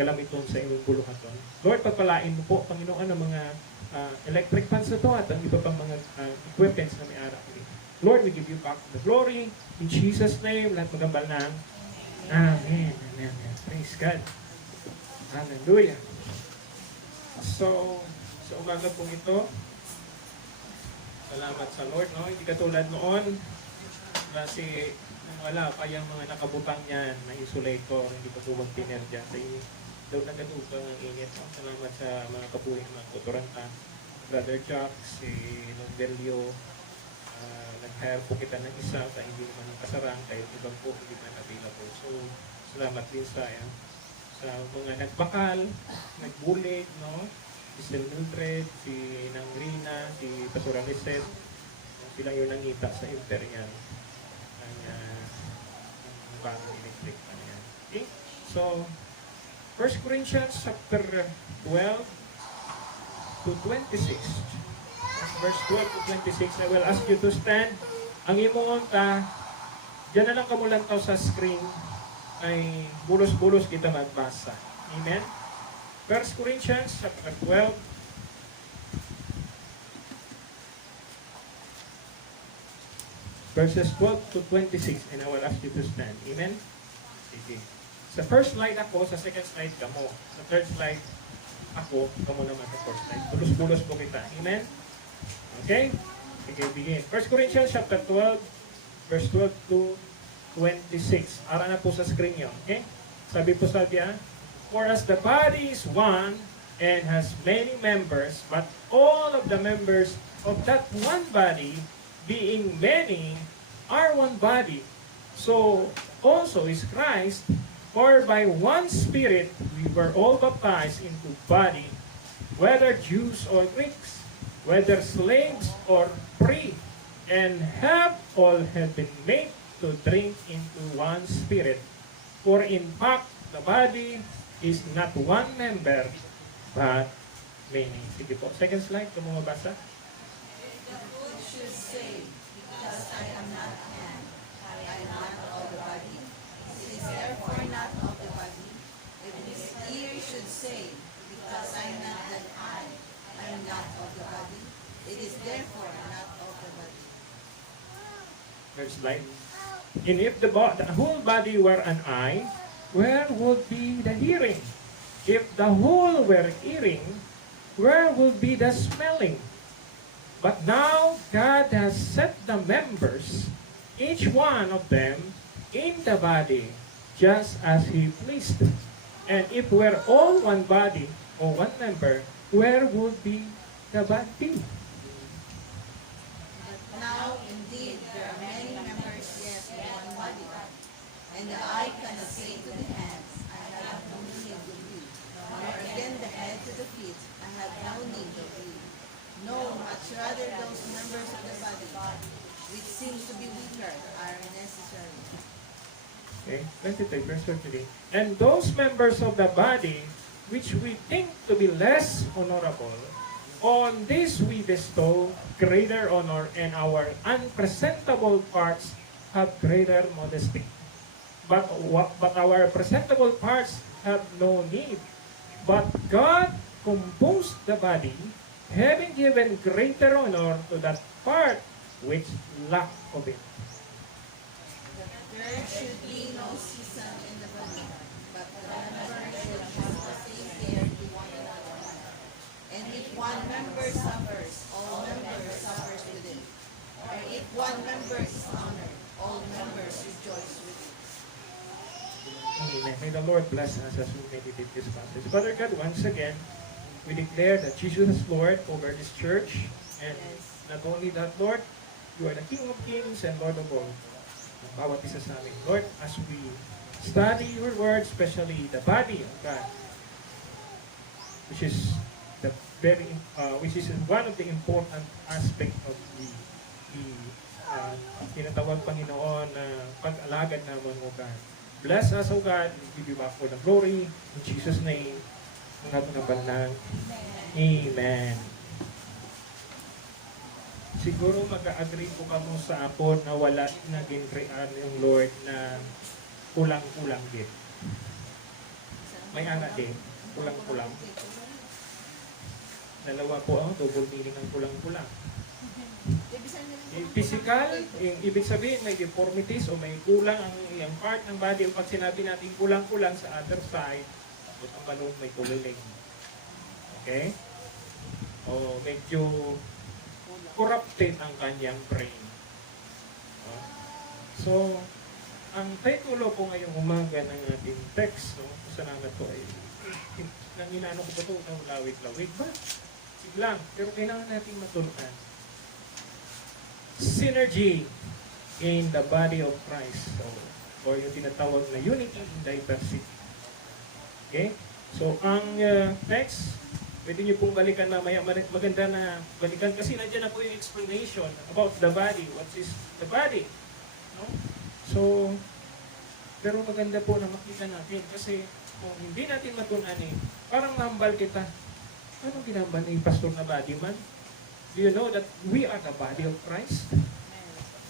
galamiton sa inyong buluhaton. Lord, pagpalain mo po, Panginoon, ang mga electric fans na to at ang iba pang mga equipments na may ara. Lord, we give you back the glory. In Jesus' name, lahat magambal na. Amen. Amen. Praise God. Hallelujah. So, sa umaga pong ito, salamat sa Lord, no? Hindi katulad noon, kasi wala pa yung mga nakabutang yan na insulator, hindi pa po mag-tiner dyan. Sa inyo, daw nagadugang ang init. No? Salamat sa mga kabuhin, mga tuturanta. Brother Jack, si Nondelio, nag-hire po kita ng isa sa hindi naman kasarang, kahit ibang po hindi man available. So, salamat din sa mga nagbakal, nagbulig, no? Si Sel Mildred, si Nang Rina, si Pastora Lisette, sila yung nangita sa Imperial ng bagong electric. Okay? So, 1 Corinthians chapter 12 to 26. Verse 12 to 26, I will ask you to stand. Ang imong ta, dyan na lang kamulantaw sa screen, ay bulos-bulos kita magbasa. Amen? 1 Corinthians chapter 12, verses 12 to 26, and I will ask you to stand. Amen? Sige. Sa first slide ako, sa second slide kamo. Sa third slide ako, kamo naman sa fourth slide. Bulos-bulos po kita. Amen? Okay? Sige, begin. 1 Corinthians chapter 12, verse 12 to 26. Ara na po sa screen nyo. Okay? Sabi po sa diyan, for as the body is one and has many members, but all of the members of that one body, being many, are one body. So also is Christ, for by one Spirit we were all baptized into body, whether Jews or Greeks, whether slaves or free, and all have been made to drink into one Spirit. For in fact, the body is not one member, but many. Sige po, second slide, kung mabasa. The foot should say, because I am not hand, I am not of the body, it is therefore not of the body. If his ear should say, because I am not an eye, I am not of the body, it is therefore not of the body. Third slide. And if the whole body were an eye, where would be the hearing? If the whole were hearing, where would be the smelling? But now God has set the members, each one of them, in the body, just as He pleased. And if we're all one body, or one member, where would be the body? But now indeed there are many members yet in one body, and the eye cannot say to the hands, I have no need of you, nor again the head to the feet, I have no need of you. No, much rather those members of the body, which seems to be weaker, are necessary. Okay, 23, verse 23. And those members of the body which we think to be less honorable, on this we bestow greater honor, and our unpresentable parts have greater modesty. But our presentable parts have no need. But God composed the body, having given greater honor to that part which lacked of it. There should be no schism in the body, but the members should have the same care to one another. And if one member suffers, all members suffer with it. Or if one member is honored, all members rejoice with it. Amen. May the Lord bless us as we meditate this passage. Father God, once again, we declare that Jesus is Lord over this church. And not only that, Lord, you are the King of Kings and Lord of all. Ng bawat isa sa amin. Lord, as we study your word, especially the body of God, which is one of the important aspect of the tinatawag Panginoon na pag-alagad naman, O God. Bless us, O God. We give you back for the glory. In Jesus' name, ang ato ng banal. Amen. Siguro mag-agree po kamo sa ako na wala naging real yung Lord na kulang-kulang din. may ara din. Kulang-kulang. Dalawa po ang double meaning ng kulang-kulang. Yung physical, yung ibig sabihin may deformities o may kulang ang iyang part ng body o pag sinabi natin kulang-kulang sa other side, ang balong may tuliling. Okay? O medyo corrupted ang kanyang brain. So, ang titulo po ngayong umaga ng ating text, no, salamat po ay nang inano ko po ito ng lawig-lawig ba? Siglang, pero kailangan natin matuluan. Synergy in the body of Christ. So, or yung tinatawag na unity in diversity. Okay? So, ang text, pwede nyo pong balikan mamaya. Maganda na balikan kasi nandiyan na po yung explanation about the body. What is the body? No? So, pero maganda po na makita natin kasi kung hindi natin matunan parang nahambal kita. Anong ginambal ni Pastor na body man? Do you know that we are the body of Christ?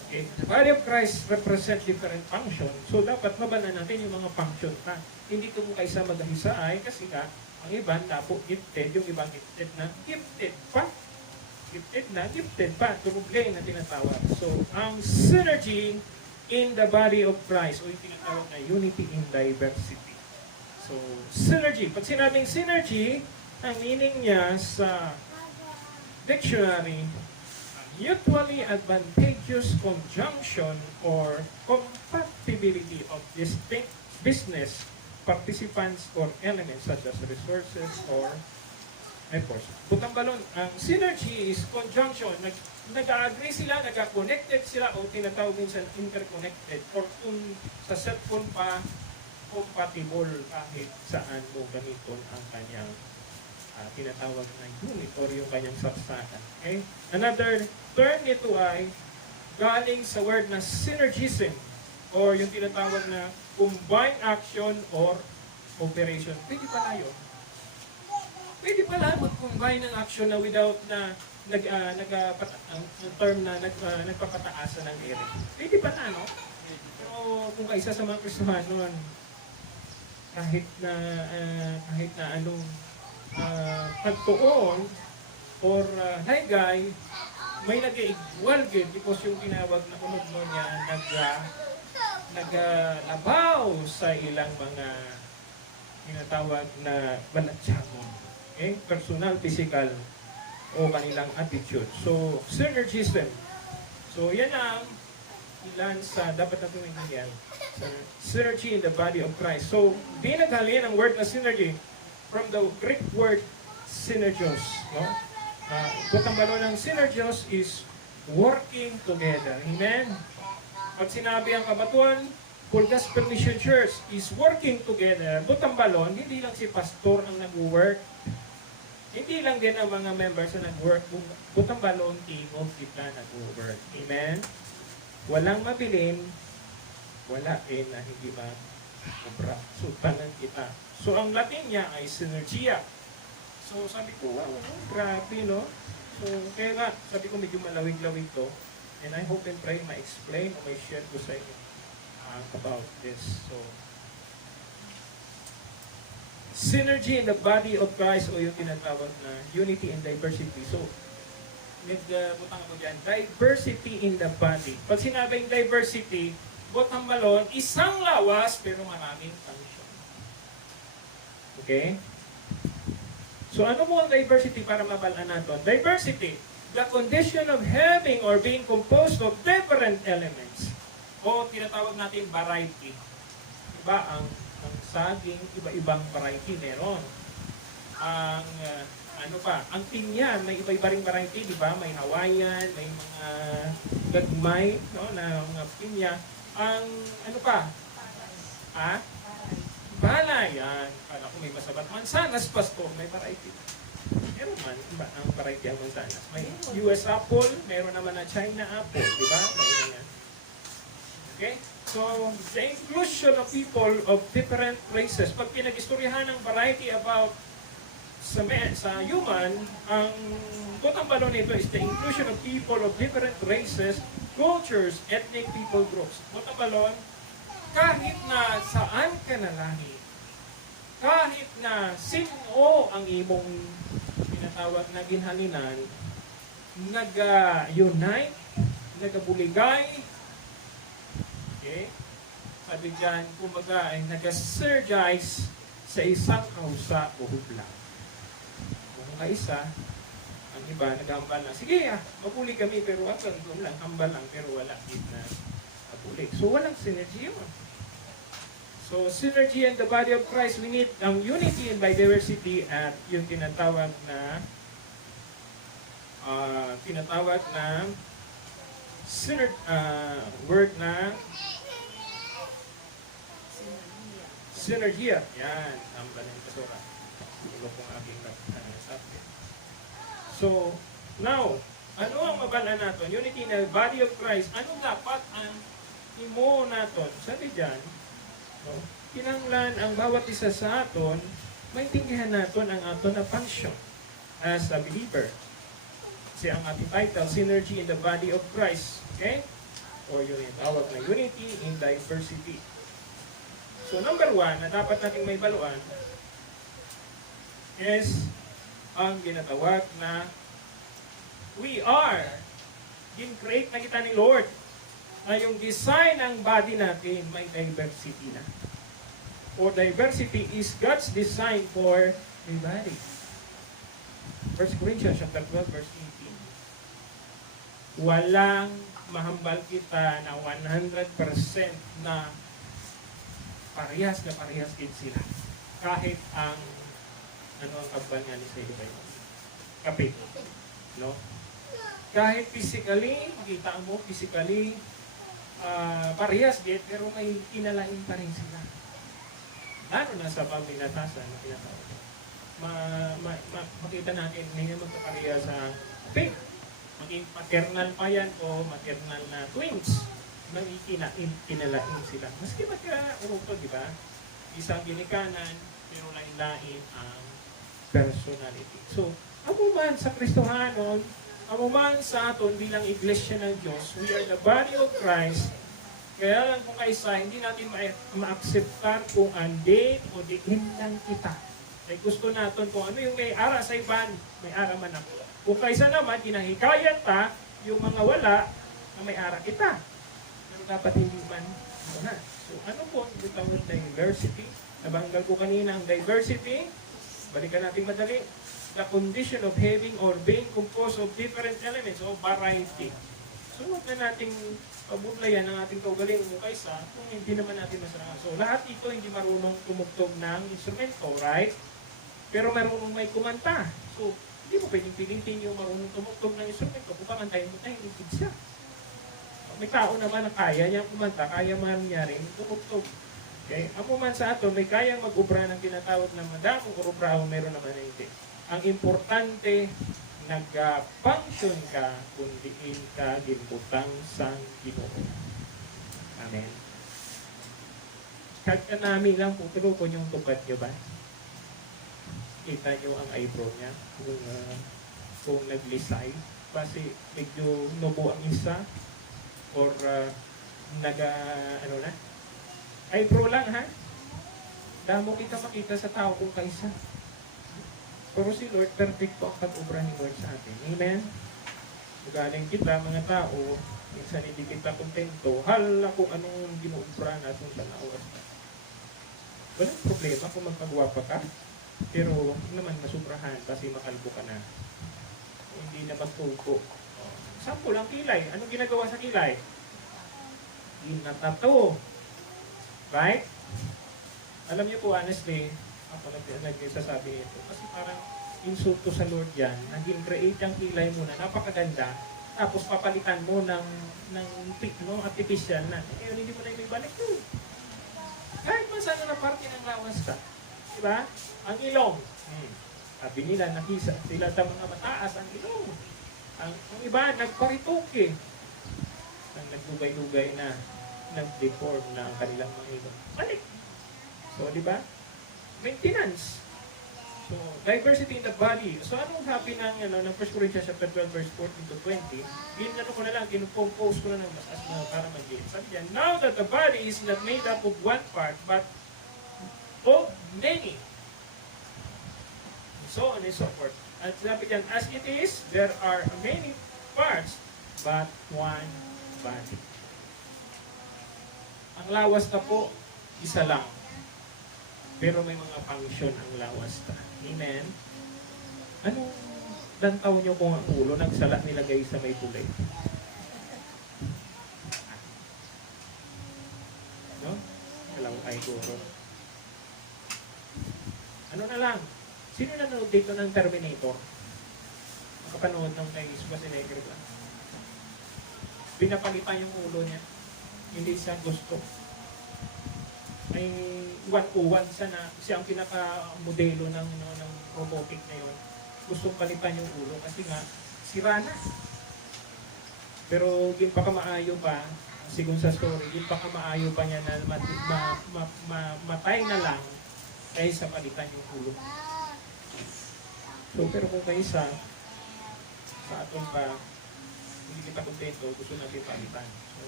Okay. The body of Christ represent different functions. So, dapat mabanan natin yung mga function na. Hindi ito mo kaysa mag-ahisa ay kasi nga, ang iba na po gifted, yung ibang gifted na gifted pa. Gifted na, gifted pa. Turublay na tinatawag. So, ang synergy in the body of Christ o yung tinatawag na unity in diversity. So, synergy. Pag sinabing synergy, ang meaning niya sa dictionary, mutually advantageous conjunction or compatibility of distinct business participants or elements such as resources or efforts. Butang balon, ang synergy is conjunction. Nag-agree sila, nag-connected sila o tinatawag minsan interconnected or kung sa cellphone pa, compatible kahit saan mo gamiton ang kanyang tinatawag na unit or yung kanyang saksakan. Okay? Another term nito ay galing sa word na synergism or yung tinatawag na combined action or operation. Pwede pala yun. Pwede pala mag-combine ng action na without na ang term na nagpapataasan ng ere. Pwede pala, no? Pero kung kaisa sa mga Kristohanon, kahit na anong pagtuon or haygay, may nag-equal because yung tinawag na unod mo niya naglabaw sa ilang mga tinatawag na balansyagon. Okay? Personal, physical, o kanilang attitude. So, synergism. So, yan ang ilan sa dapat natin maintindihan. Synergy in the body of Christ. So, binaghalian ang word na synergy from the Greek word synergios. No? Butang balo ng synergios is working together. Amen? Pag sinabi ang kabatuan, Full Gospel Mission Church is working together. Butang balon, hindi lang si pastor ang nag-work. Hindi lang din ang mga members na nag-work. Butang balon, team of kita nag-work. Amen? Walang mabilin, wala na hindi ma-obra. So, tanan kita. So, ang Latin niya ay synergia. So, sabi ko, wow, grabe, no? So, kaya nga, sabi ko medyo malawig-lawig to. And I hope and pray ma-explain o ma-share ko sa inyo about this. So, synergy in the body of Christ o yung tinatawag na unity and diversity. So, butang ako dyan, diversity in the body. Pag sinabing diversity, butang balon, isang lawas pero maraming function. Okay? So, ano mo ang diversity para mabalaan natin? Diversity, the condition of having or being composed of different elements. O tinatawag natin variety. Diba? Ang saging, iba-ibang variety meron. Ang ang pinya, may iba-iba ring variety, di ba? May Hawaiian, may mga gagmay, no, na mga pinya. Ang Balay, yan. Kala ko may masabat. Mansanas, pastor, may variety. Meron man, ang variety ang mansanas. May US apple, meron naman na China apple, di ba? May okay? So, the inclusion of people of different races. Pag pinag-istoryahan ng variety about sa human, ang butang balon nito is the inclusion of people of different races, cultures, ethnic people groups. Butang balon, kahit na saan ka na lahi, kahit kahit na sino ang imong tinatawag na ginhalinan, nag-unite, nagabuligay, okay? Sabi dyan, kumbaga ay nag-synergize sa isang kausa o hubla. Kung kaisa, ang iba nag-hambal na, sige mabuli kami pero hanggang doon lang, hambal lang pero wala din na mabulig. So walang synergy yun. So synergy in the body of Christ, we need ang unity and by diversity at yung tinatawag na word na synergia. Yan, ang banang kasura. Ilo kong aking subject. So, now, ano ang mabala natin? Unity in the body of Christ. Ano dapat ang imo natin? Sabi dyan, no? Kinanglan ang bawat isa sa aton, maintindihan natin ang aton na function as a believer. Kasi ang ating title, Synergy in the Body of Christ. Okay? Or yun yung tawag na Unity in Diversity. So number 1 na dapat nating may baluan is ang ginatawag na we are gin-create na kita ni Lord na yung design ng body natin may diversity na. Or diversity is God's design for the body. 1 Corinthians chapter 12 verse 18. Walang mahambal kita na 100% na parehas din sila. Kahit ang ano ang kaban nga ni sa iba yun? Kapit. No? Kahit physically, makita mo physically, parehas din, pero may kinalain pa rin sila. Lalo na sa pamilatasan na tinatawag. Makita natin ngayon magkapareha sa kapit. Maging paternal pa yan o maternal na twins. May kinalain sila. Maski magka-uruto, di ba? Isang ginikanan, pero lain-lain ang personality. So, ako man sa Kristohanon, ako man sa aton bilang iglesia ng Diyos, we are the body of Christ. Kaya lang kung kaisa, hindi natin ma-acceptar kung andin o diin lang kita. Ay gusto natin kung ano yung may ara sa iban, may ara man ako. Kung kaisa naman, kinahikayan ta yung mga wala na may ara kita. Pero dapat hindi man na. So ano po ang tawag diversity? Nabanggal ko kanina ang diversity. Balikan natin madali. The condition of having or being composed of different elements o variety. So huwag na nating pabudlayan ang ating kaugaling mo kaysa kung hindi naman natin masarap. So lahat ito hindi marunong tumugtog ng instrumento, right? Pero marunong may kumanta. So hindi mo pwedeng pilitin yung marunong tumugtog ng instrumento kung kakantayin mo tayo, hindi siya. May tao naman na kaya niyang kumanta, kaya manyaring tumugtog. Okay? Ako man sa ato, may kayang mag-ubra ng tinatawag na madamong urubrahon, meron naman na hindi. Ang importante, nag-function ka, kundiin ka, ginbutang sang Ginoo. Amen. Kahit ka namin lang, puturo ko yung tukat nyo ba? Kita nyo ang eyebrow niya kung naglisay. Kasi medyo nubo ang isa or eyebrow lang ha. Damo kita makita sa tao kung kaisa. Pero si Lord, perfect po ang pag-ubra ni Lord sa atin. Amen? Magaling kita, mga tao, minsan hindi kita kontento, hala kung anong ginuubra natin sa nawas. Walang problema kung magpagwapa ka, pero naman masubrahan kasi makalbo ka na. Hindi na magtuko. Sample ang kilay. Anong ginagawa sa kilay? Ginatato. Right? Alam niyo po, honestly, ako nagsasabi nito. Kasi parang insulto sa Lord yan. Nag-create ang kilay mo na napakaganda. Tapos papalitan mo ng artificial na. Ngayon, hindi mo na yung balik yun. Kahit man sana na parte ng lawas ka. Diba? Ang ilong. Sabi nila, nakisa sila sa mga mataas ang ilong. Ang iba, nagparituke. Ang nagdugay-dugay na, nag-deform na ang kanilang mga ilong. Balik. So, di ba? Maintenance. So, diversity in the body. So, anong sabi ng 1 Corinthians chapter 12 verse 14 to 20? Ko na lang, kinupompose ko na lang para mag-get. Sabi yan, now that the body is not made up of one part, but of many. so on and so forth. At sabi dyan, as it is, there are many parts, but one body. Ang lawas na po, isa lang. Pero may mga function ang lawas na. Amen? Anong lantaw nyo kung ang ulo nagsala nilagay sa may tulay? No? Alam ay guro. Ano na lang? Sino nanonood dito ng Terminator? Nakapanood ng kay Schwarzenegger ba? Pinapalitan yung ulo niya. Hindi siya gusto. May 101 siya ang pinaka-modelo ng robotic na yun. Gustong palitan yung ulo kasi nga sira na. Pero yung pagkamaayo pa, sigun sa story, yung pagkamaayo pa niya na matay na lang kaysa palitan yung ulo. So, pero kung kaysa sa aton pa, hindi kita kontento, gusto natin palitan. So,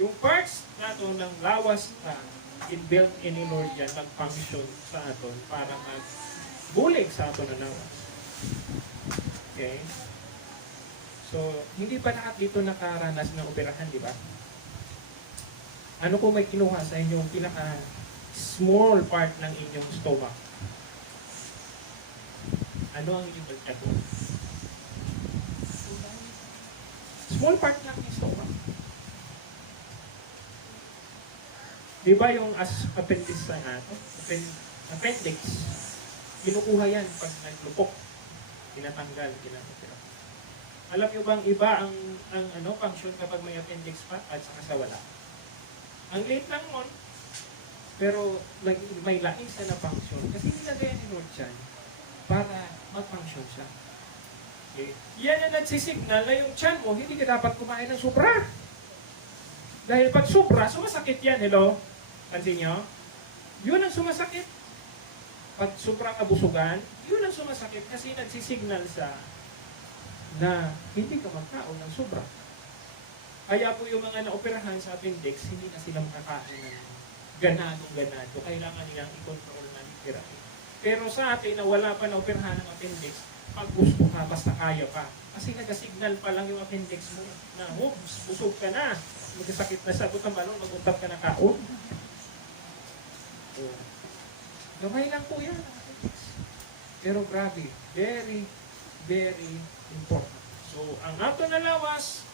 yung parts nato ng lawas na inbuilt in ni Lord yan, nag-function sa aton para mag-bulig sa aton na lawas. Okay? So, hindi pa lahat dito nakaranas ng operahan, di ba? Ano kung may kinuha sa inyong pinaka-small part ng inyong stomach? Ano ang inyong pagkakot? Small part lang yung stomach. Di ba yung appendix sa natin? Appendix. Kinukuha yan pag naglupok. Tinatanggal, kinakapira. Alam nyo bang iba ang function kapag may appendix pa at saka sa wala? Ang late lang nun, pero may lais na function. Kasi nilagay ni Lord dyan para mag-function siya. Okay. Yan ang nagsisignal na yung tiyan mo, hindi ka dapat kumain ng sobra. Dahil pag sobra, sumasakit yan. Hello? Pansin nyo? Yun ang sumasakit. Pag sobrang kabusugan, yun ang sumasakit kasi nagsisignal sa na hindi ka magkaon ng sobra. Kaya po yung mga naoperahan sa appendix, hindi na sila makakain ng ganado. Kailangan nilang i-control na therapy. Pero sa atin na wala pa naoperahan ng appendix, pag gusto ka, basta kaya pa. Kasi nagasignal pa lang yung appendix mo na, busog ka na. Magkasakit na sa butang balon, mag-untap ka na kaon. So, gamay lang po yan ang appendix. Pero grabe, very, very important. So, ang ato na lawas,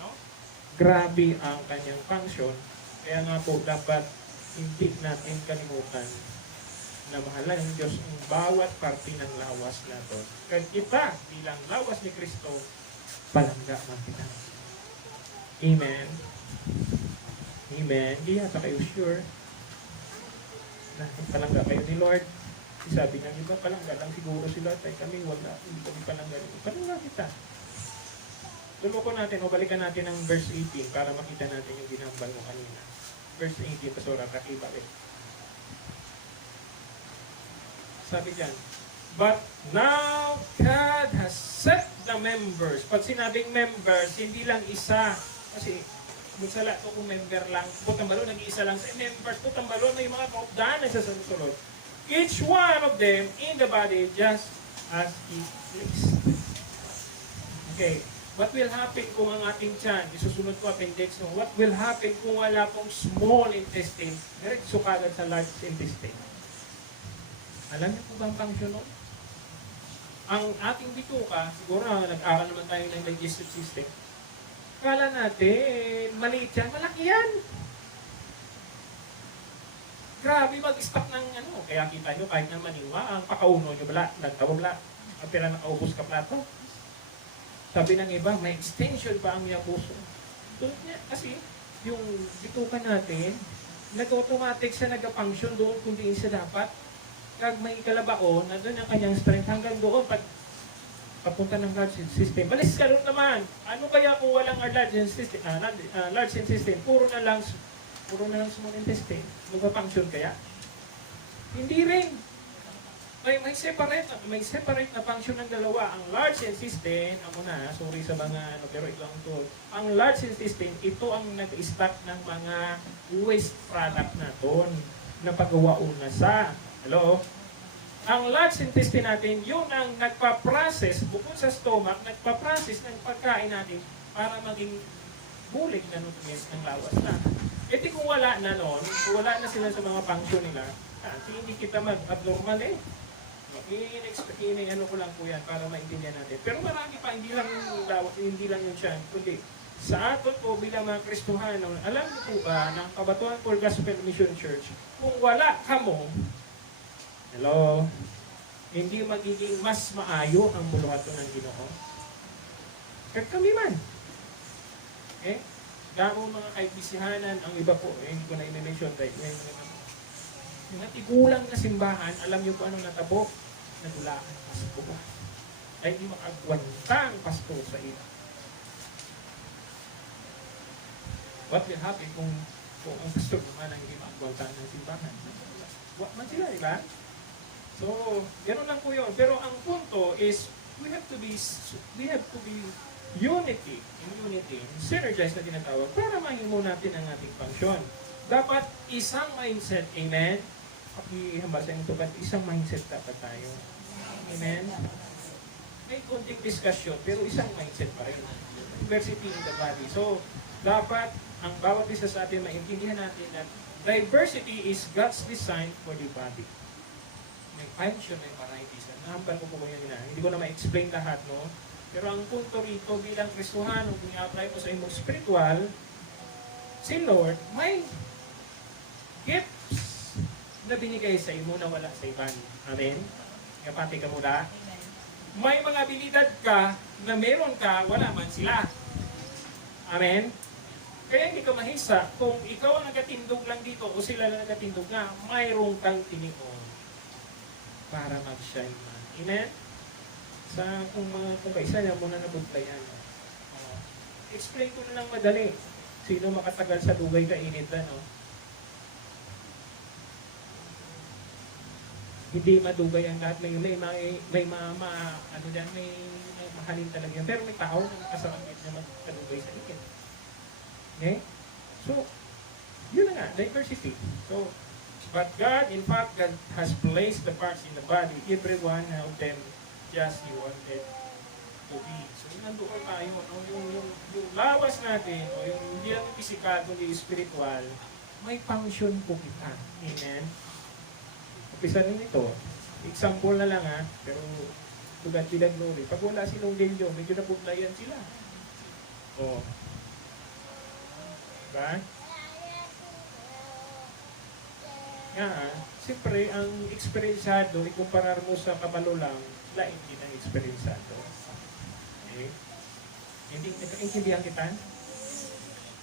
no? Grabe ang kanyang function. Kaya nga po, dapat hindi natin kalimutan na mahalan ng Diyos ang bawat parte ng lawas nato. Kaya kita, bilang lawas ni Kristo, palangga ng kita. Amen? Amen? Hindi yata kayo sure na palangga kayo ni Lord. Sabi niya, iba palangga lang siguro sila, tayo kami wala, hindi kami palangga. Palangga kita. Tumuko natin o balikan natin ang verse 18 para makita natin yung ginambal mo kanina. Verse 18, Pastora, kakibalik. Sabi dyan, but now God has set the members. Pag sinabing members, hindi lang isa. Kasi magsala ko kung member lang. Putang balon, nag-iisa lang sa members. Putang balon, may mga kaupdahan na sa sunod. Each one of them in the body just as it please. Okay. What will happen kung ang ating tiyan, isusunod ko appendix, no? What will happen kung wala pong small intestine, diretso kagad sa large intestine? Alam niyo po ba ang function nun? Ang ating bituka, siguro nag-aral naman tayo ng digestive system. Kala natin, maliit yan, malaki yan. Grabe mag-stock ng kaya kita nyo kahit na maniwa, ang pakauno nyo bala, nagtawabla, ang pila nakaubos ka plato. Sabi ng iba, may extension pa ang iyang puso. Kasi yung bituka natin, nag-automatic siya nag-function doon kung di siya dapat. Kag may kalabaon, nandun ang kanyang strength hanggang doon pag papunta ng large system. Balis ka rin naman. Ano kaya kung walang large system? Large system, puro na lang small intestine. Mag-function kaya? Hindi rin. May separate na function ng dalawa. Ang large intestine, sorry sa mga pero ito ang tool. Ang large intestine, ito ang nag-stack ng mga waste product naton na paggawa una sa Ang large intestine natin, yun ang nagpa-process, bukod sa stomach, nagpa-process ng pagkain natin para maging bulig na nutrients ng lawas na. E di kung wala na noon, kung wala na sila sa mga function nila, hindi kita mag-abnormal eh. Ano ko lang po yan para maintindihan natin. Pero marami pa, hindi lang yung tiyan, kundi sa atin po bilang mga Kristohano, alam niyo po ba ng Kabatuan Full Gospel Mission Church, kung wala ka mo, hello, hindi magiging mas maayo ang buluhato ng Ginoo. Kahit kami man. Okay? Gamo mga kaibisihanan, ang iba po, hindi ko na i-mention tayo. Yung natigulang na simbahan, alam niyo po anong natabo? Nadulaan Pasko. Ay hindi makagwantang Pasko sa ila. What will happen kung ang Pasko naman ang hindi makagwantang ng simbahan? What man sila, di ba? So, gano'n lang po yun. Pero ang punto is, we have to be unity, synergize na tinatawag, para mahimo natin ang ating function. Dapat isang mindset, amen? Pakihambal sa inyo, isang mindset dapat tayo. Amen? May konting discussion, pero isang mindset pa rin. Diversity in the body. So, dapat ang bawat isa sa atin maintindihan natin na diversity is God's design for the body. May function, may varieties. Nahambal ko po yun na. Hindi ko na ma-explain lahat, no? Pero ang punto rito bilang Kristohano, kung i-apply mo sa imong spiritual, si Lord, may gifts na binigay sa imo na wala sa iban. Amen? Kapati ka mula. May mga abilidad ka na meron ka, wala man sila. Amen? Kaya hindi ka mahisa kung ikaw ang nagatindog lang dito o sila na nagatindog na, mayroong kang tinion para mag-shine man. Amen? Kung kaisa niya muna nabugtayan. Explain ko na lang madali. Sino makatagal sa lugay kainit na, no? Hindi madugay ang lahat. May mahalin talaga yan. Pero may tao na nakasarangit na magkadugay sa ikin. Okay? So, yun na nga, diversity. So, but God, in fact, God has placed the parts in the body, every one of them just He wanted to be. So, nandoon tayo, no? yung lawas natin, o yung hindi lang physical, kundi spiritual, may function po kita. Amen? Umpisa rin ito. Example na lang ha, pero to God be the glory. Pag wala silang delyo, medyo napuglayan sila. O. Diba? Nga, siyempre, ang eksperyensado, ikumparar mo sa kabalo lang, lain din ang eksperyensado. Okay? Hindi, nagkaintindihan kita?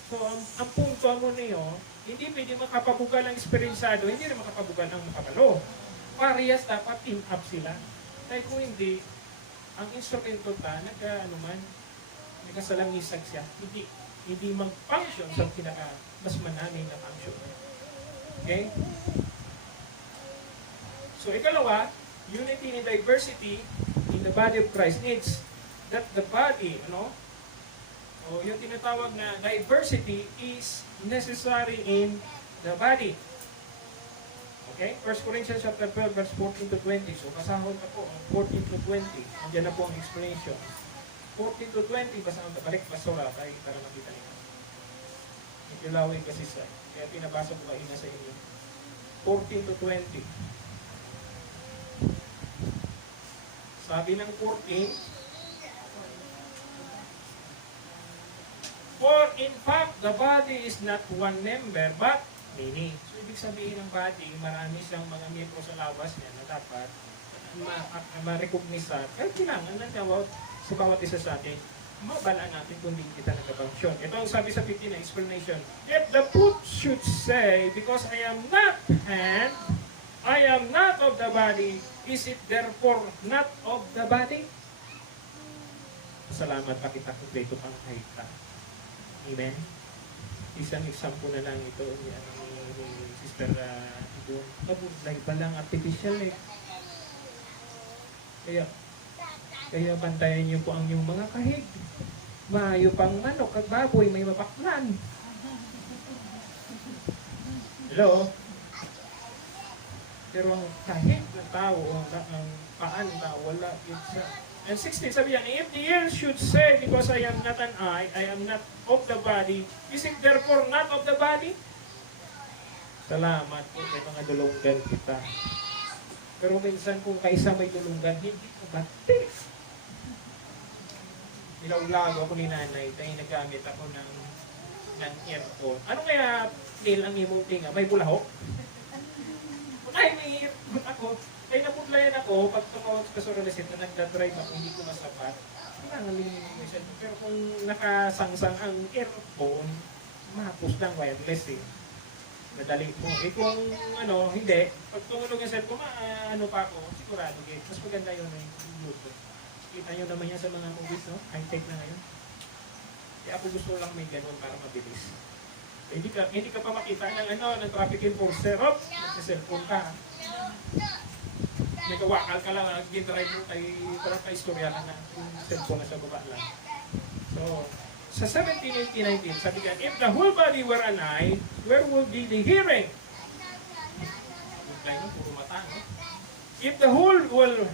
So, ang punto mo niyo, hindi pwede makapabugal ang eksperyensado, hindi rin makapabugal ang makabalo. Parehas dapat team up sila. Dahil kung hindi, ang instrumento nagkasalangisag siya, hindi mag-function sa mas mananay na function. Okay? So, ikalawa, unity and diversity in the body of Christ needs that the body, o yung tinatawag na diversity is necessary in the body. Okay? 1 Corinthians chapter 12, verse 14 to 20. So, basahon ka po, 14 to 20. Andiyan na po ang explanation. 14 to 20, basahon ka. Balik pastora, para makita niyo. Medyo lawin kasi kaya pinabasa ko kayo na sa inyo. 14 to 20. Sabi ng 14, for in fact, the body is not one member, but many. So, ibig sabihin ng body, marami siyang mga miyembro sa lawas niya na dapat ma-recognize kahit kailangan ng sa bawat isa sa atin. Mabala natin kung hindi kita nag-function. Ito ang sabi sa 15 na explanation. If the foot should say, because I am not hand, I am not of the body, is it therefore not of the body? Salamat pa kita kung dito pang kahita. Amen? Isang example na lang ito ni Sister Idon. Nabudlay pa lang, artificial eh. Kaya bantayan niyo po ang inyong mga kahig. Maayo pang manok at baboy, may mapaklan. Hello? Pero ang kahit ng tao, ang paan ng tao, wala yun siya. And 16, sabi niya, if the ear should say, because I am not an eye, I am not of the body, is it therefore not of the body? Salamat po, may mga dulunggan kita. Pero minsan kung kaisa may dulunggan, hindi ko bati. Ilaw-lago ako ni nanay, dahil nagamit ako ng earphone. Ano kaya, Neil, ang imong tinga? May bulahok? Ay, may earphone ako. Ay, naputlayan ako, pag tumawag sa Soralesit na nagdadrive ako, hindi ko masapat. Kailangan may cellphone. Pero kung nakasangsang ang earphone, mahapos lang wireless eh. Madali po. Eh kung hindi, pag tumulog yung cellphone, pa ako, sigurado eh. Mas maganda yun eh, yung Bluetooth. Kita nyo naman yan sa mga movies, no? High-tech na ngayon. Kaya ako gusto lang may ganun para mabilis. Eh, hindi ka pa makita ng traffic enforcer. Hop! Nag-cellphone ka. May kawakal ka lang, gin-drive mo parang ka-istorya ka na. Yung cellphone na sa baba lang. So, sa 17, 18, 19, sabi ka, if the whole body were an eye, where would be the hearing? Reply mo, puro mata, no? If the whole were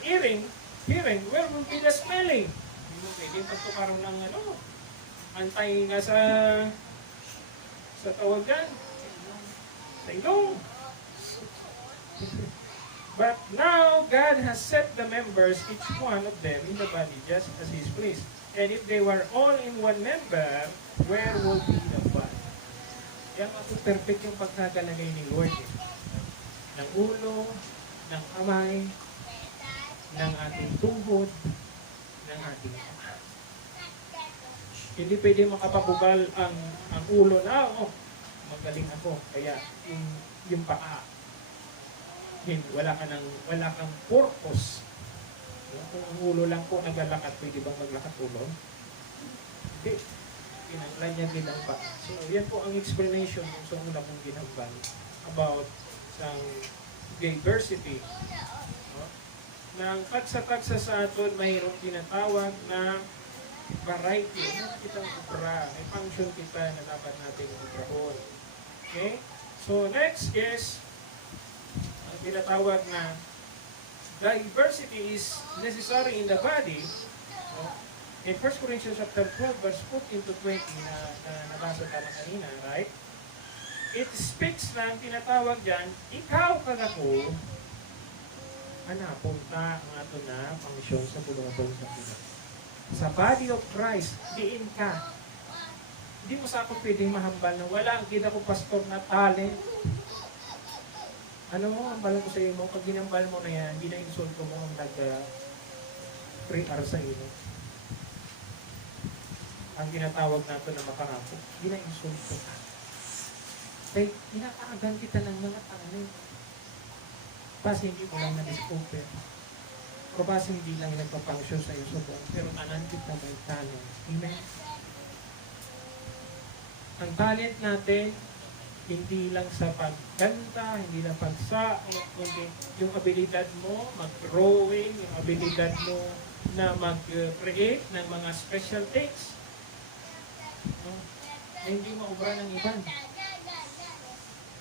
hearing, where would be the smelling? Hindi mo pwede pagtukaroon ng antay nga sa tawagan. Sa ilong. But now, God has set the members, each one of them, in the body just as He is pleased. And if they were all in one member, where would be the body? Yan ako perfect yung pagkakalagay ni Lord. Ng ulo, ng kamay, ng ating tuhod, ng ating paa. Hindi pwede makapabugal ang ulo na, magaling ako. Kaya yung paa, wala kang purpose. Kung ang ulo lang po naglalakad, pwede bang maglakad ulo? Hindi. Kinanglan niya din ang paa. So, yan po ang explanation kung sa una pong ginambal about sa diversity. No? Nang pagsa-tagsa sa aton, mayroong tinatawag na variety. Kitang kupra. May function kita na dapat natin kuprahon. Okay? So, next is tinatawag na diversity is necessary in the body. In 1 Corinthians chapter 12, verse 14 to 20 na nabasa naman kanina, right? It speaks lang, tinatawag dyan, ikaw kag ako, punta ang ato na pangisyon sa bulungan sa Pilipinas. Sa body of Christ, diin ka. Hindi mo sa ako pwedeng mahambal na wala ang kita ko pastor na talent. Ang balang ko sa iyo mo, pag ginambal mo na yan, hindi na insult ko mo ang nag-3R sa iyo. Ang ginatawag nato na makarapo, hindi na insult ko ka. Kaya inakaagan kita ng mga talent. Basta hindi mo lang na-discover. O basta hindi lang nagpapangsyon sa iyo sa buwan, pero tanan kita may talent. Amen? Ang talent natin, hindi lang sa pagkanta, hindi lang pagsaot, kundi yung abilidad mo mag-drawing, yung abilidad mo na mag-create ng mga special things. No? Na hindi maubra ng iba.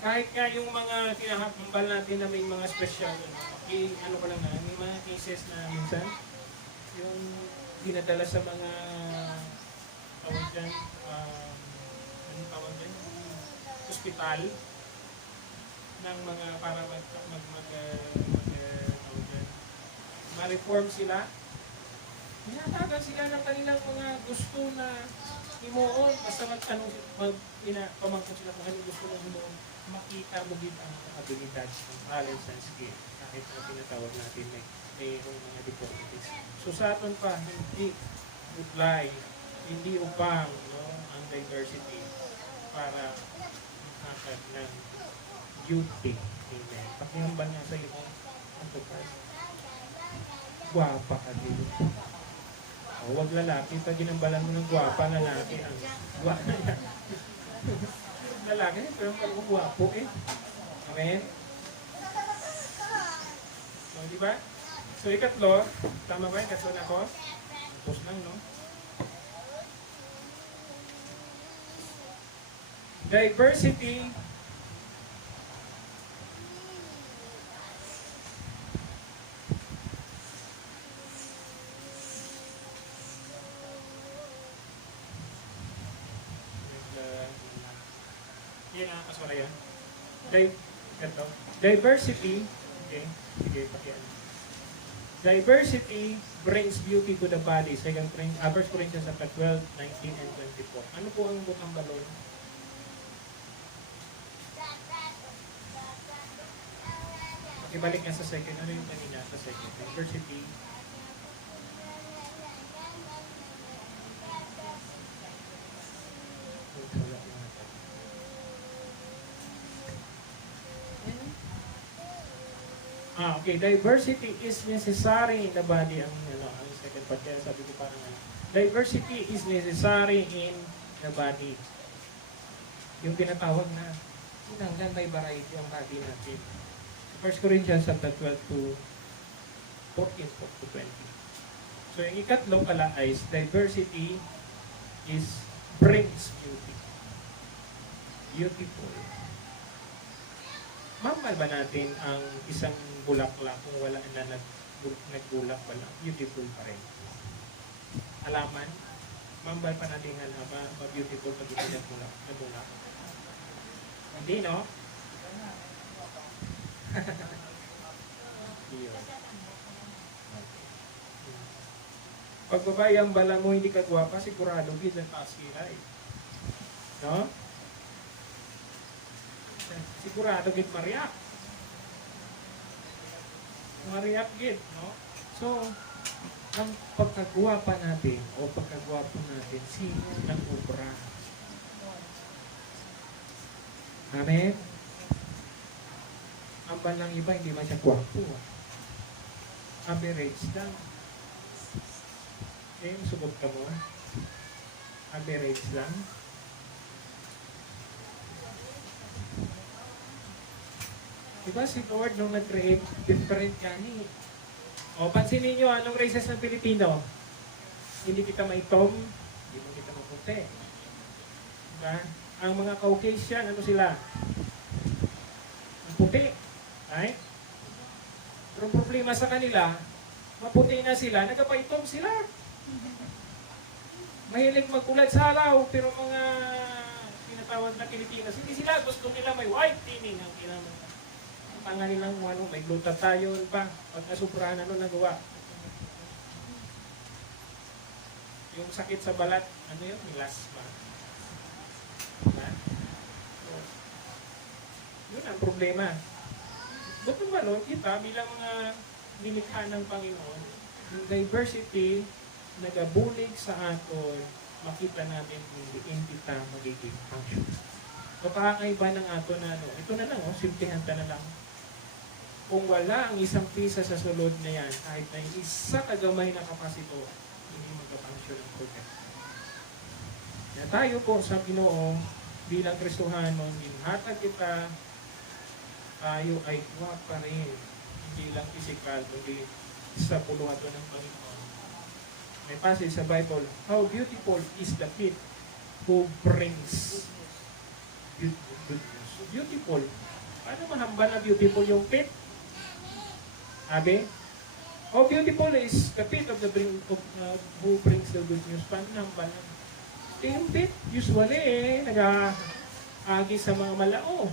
Kahit nga yung mga kinahambal natin na may mga special, may mga cases na minsan, yung dinadala sa mga tawag dyan, hospital ng mga para ma-reform sila. Tinatagan sila ng kanilang mga gusto na himuon. Basta pamangkot sila kung anong gusto ng himuon. Makita mo din ang abilidad, ang talents and skill. Kahit na tinatawag natin mayroong mga deformities. So sa atin pa, hindi apply, hindi upang ang diversity para makakad ng beauty. Amen. Pakihambal nga sa iyo ang tukay. Guwapa ka dito. Huwag lalaki. Pag ginambalan mo ng guwapa, lalaki ang guwapa niya. Lalaki, pero pag guwapo Amen? So, di ba? So, ikatlo, tama ba? Ikatlo na ako? Tapos lang, no? Diversity nga kaswala yan. Ito. Diversity, okay, sige, pakiyan. Diversity brings beauty to the body. 1 Corinthians 12, 19, and 24. Ano po ang butang balon? Pakibalik nga sa second. Ano yung kanina sa second? Diversity. Okay. Diversity is necessary in the body. Ang second part. Kaya sabi ko parang diversity is necessary in the body. Yung tinatawag na hanggang may variety ang body natin. 1 Corinthians 12 to 14 to 20. So yung ikatlo pala is diversity is brings beauty. Beautiful. Mahal ba natin ang isang bulaklak kung wala na nagbulak wala? Beautiful pa rin. Alaman? Mahal pa natin ma-beautiful pag hindi nagbulak? Hindi, no? Pag babae ang bala mo hindi ka gwapa, sigurado gid ang taas kilay. No? Sigurado gid mariak. Mariak gid, no? So, ang pagkagwapa natin o pagkagwapo natin, sino ang obra? Amen? Ang balang iba, hindi man siya gwapo. Average lang. Eh, sugot ka mo. Average lang. Diba si Lord nung nag-create, different gani. O, pansinin nyo, anong races ng Pilipino? Hindi kita maitom, hindi mo kita maputi. Diba? Ang mga Caucasian, ano sila? Ang puti. Right? Pero ang problema sa kanila, maputi na sila, nagapaitom sila. Mahilig magkulad sa alaw, pero mga tinatawag na Pilipinas, hindi sila gusto nila may whitening ang kailangan. Ang tanga nilang may glutathione pa, pag nasuprahan nagawa. Yung sakit sa balat, ano yun? Milasma. Diba? So, yun ang problema. Bukod ba kita bilang mga nilikha ng Panginoon, yung diversity nagabulig sa aton, makita natin hindi kita magiging function. Kapakaiba ng aton na ito na lang, simplihan ta na lang. Kung wala ang isang pisa sa sulod na yan, kahit na yung isa kagamay na kapasito, hindi mag-function ang program. Kaya tayo po sa Ginoo, bilang Kristohanon, inhatag kita, tayo ay pa rin. Hindi lang physical, kundi sa puluhan ng Panginoon. May passage sa Bible, how beautiful is the feet who brings good news. Beautiful. Paano mahamba na beautiful yung feet? Sabi? How beautiful is the feet of who brings the good news. Paano mahamba na? Yung feet, usually, nag-aagi sa mga malao.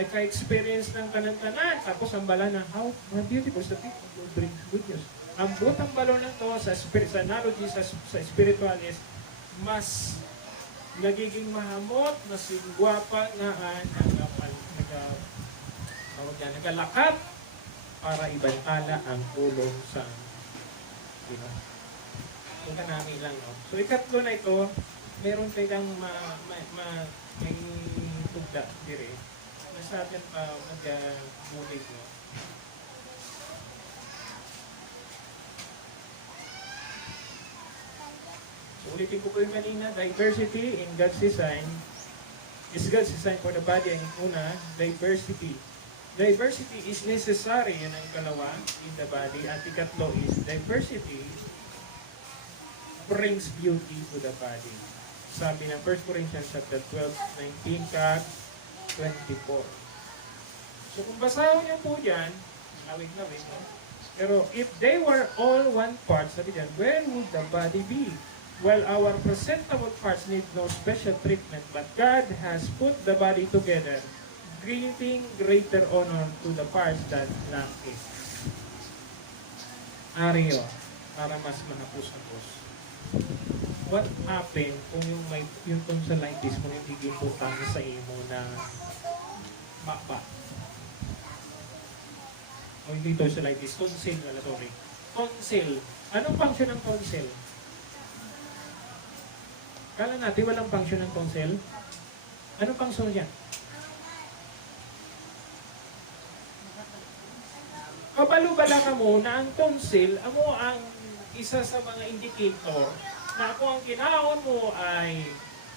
Nagka-experience ng kanantanan. Tapos ang bala na, how beautiful is the feet who brings good news. Ang butang balon ng to sa analogy sa spiritual is mas nagiging mahamot, mas gwapa na nagalakad para ibantala ang tulong sa diba? So kanami lang, no? So ikatlo na ito, meron kayong may tugda dire. Nasa atin pa mag-bulig, no? Ulitin ko yung kanina, diversity in God's design is God's design for the body. Ang una, diversity. Diversity is necessary, yan ang kalawa, in the body. At ikatlo is diversity brings beauty to the body. Sabi ng 1 Corinthians 12, 19 ka 24. So kung basahin niyo po dyan, lawig-lawig, no? Pero if they were all one part, sabi dyan, where would the body be? While our presentable parts need no special treatment, but God has put the body together, giving greater honor to the parts that lack it. Ariyo, para mas mahapos-hapos. What happened kung yung tonsillitis mo hindi giputang sa imo na mapa? O hindi tonsillitis, tonsil, sorry. Tonsil. Anong function ng tonsil? Kala natin walang function ng tonsil. Anong function niya? Kabalo-bala ka mo na ang tonsil, amo ang isa sa mga indicator na kung ang kinahon mo ay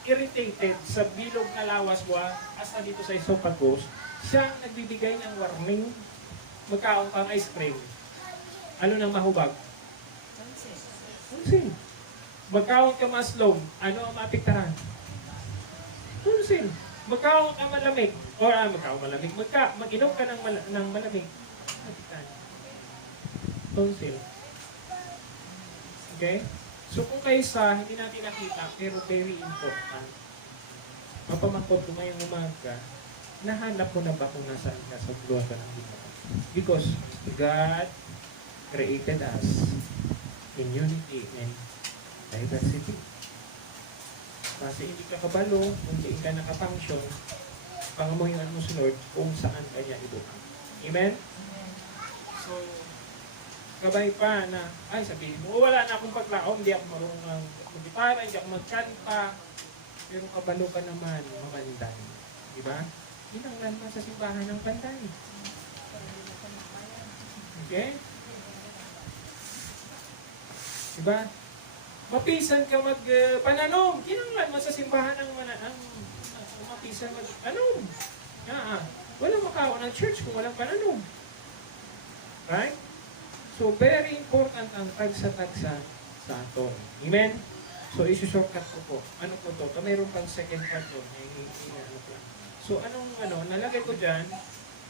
irritated sa bilog na lawas mo, hasta dito sa esophagus, siyang nagbibigay ng warning, magkaon kang ice cream. Ano nang mahubag? Tonsil. Magkaon ka maslog, ano ang maapektahan? Tonsil. Magkaon ka malamig, or magkaon malamig, mag-inom ka ng malamig, maapektahan. Tonsil. Okay? So kung kaysa, hindi natin nakita, pero very important, mapamangkot ko ngayong umaga, nahanap mo na ba kung nasaan ka sa buwan ka ng Ginoo? Because God created us in unity and diversity. Kasi hindi ka kabalo, kung hindi ka nakafunction, pangamuhingan mo si Lord kung saan kanya ibuka. Amen? So, gabay pa na, ay sabihin mo, wala na akong paglaom, hindi ako marunong mag-gitara, hindi ako magkanta, pero kabalo ka naman, mamanday. Diba? Hinanglan mo sa simbahan ng panday. Okay? Diba? Mapisan ka mag-pananom. Kinanglan mo sa simbahan ng mapisan mag-pananom. Wala makawa ng church kung walang pananom. Right? So, very important ang tagsa-tagsa sa aton. Amen? So, isi-shortcut ko po. Ano po to? Mayroon pang second part doon. So, nalagay ko dyan,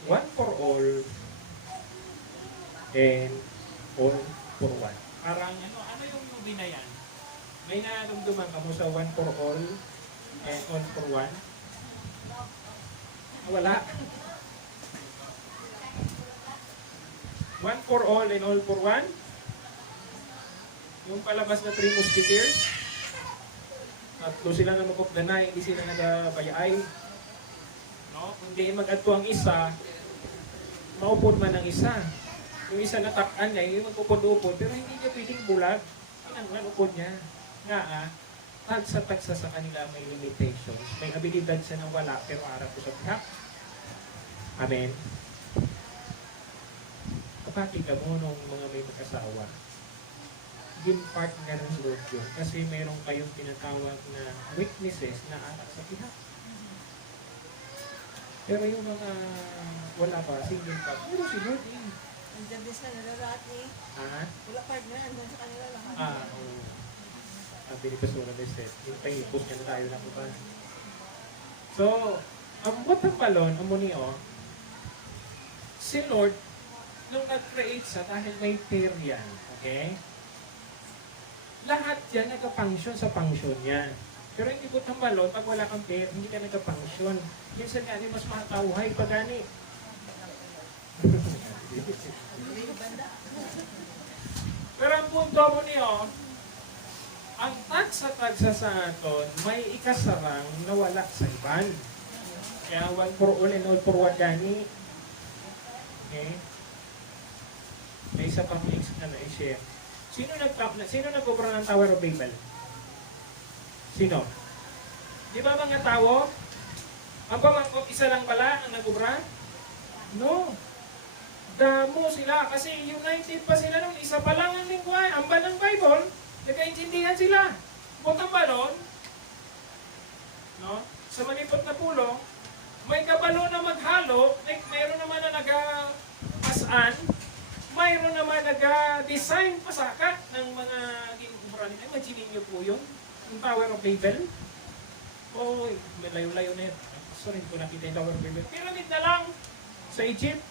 one for all and all for one. Parang, ano yung movie na yan? May naramdaman ka mo sa one for all and all for one? Wala. One for all and all for one? Yung palabas na Three Musketeers? Tatlo sila na magkukdanay, hindi sila nagabayay. No? Kundi mag-adto ang isa, maupod man ang isa. Yung isa natakan niya, yung magupod-upod, pero hindi niya pwedeng bulag. Kinanglan upod niya. Nga tagsa-tagsa sa kanila may limitations. May abilidad siya na wala, pero harap ko sa pihak. Amen. Kapati ka mo nung mga may mag-asawa, yung partner ng Lord yun. Kasi mayroon kayong tinatawag na weaknesses na atak sa pihak. Pero yung mga wala pa, single pa, pero si Lord eh. Nandiyan din sa nalalaki. Wala partner, nandiyan sa kanila lahat. Oo. Sabi ni Pastora Deset, yung pahipos niya na tayo na ba? So, ang butang balon, amo niyo, si Lord, nung nag-create sa dahil may pair yan, okay? Lahat yan nag-function sa function niya. Pero hindi butang balon, pag wala kang pair, hindi ka nag-function. Minsan nga, mas makatauhay pag gani. Pero ang punto mo niyo, ang tagsa-tagsa sa aton, may ikasarang nawala sa iban. Kaya one for all and all for one gani. Okay? May isa pang i-share. Sino nag-cobra ng Tower of Babel? Sino? Di ba mga tao? Ang pamangkot isa lang pala ang nag-cobra? No. Damo sila kasi united pa sila nung isa pa lang ang lingwahe. Ang ng Bible, nagkaintindihan sila. Butang balon, no? Sa malipot na pulong, may kabalo na maghalo, mayroon naman na nag-asan, mayroon naman nag-design pasakat ng mga ginugubran. Imagine niyo po yung Tower of Babel. Oy, malayo-layo na yun. Sorry ko nakita yung Tower of Babel. Pyramid na lang sa Egypt.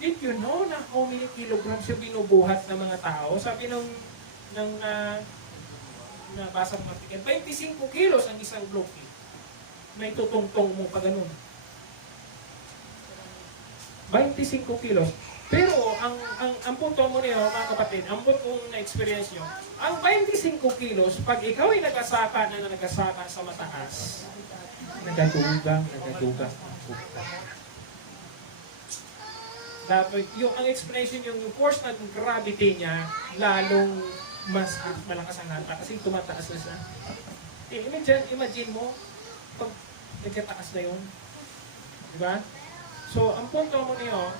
Did you know na how many kilograms yung binubuhat ng mga tao? Sabi ng na basang matikin. 25 kilos ang isang bloke. May tutungtong mo pa ganun. 25 kilos. Pero ang punto mo niyo, mga kapatid, ang punto kong na-experience nyo, ang 25 kilos, pag ikaw ay nagasaka sa mataas, nagadugang. Dapat, ang explanation yung force ng gravity niya, lalong mas malakas ang hanta kasi tumataas na siya. Imagine mo, pag nagkataas na yun. Diba? So, ang punto mo niyo,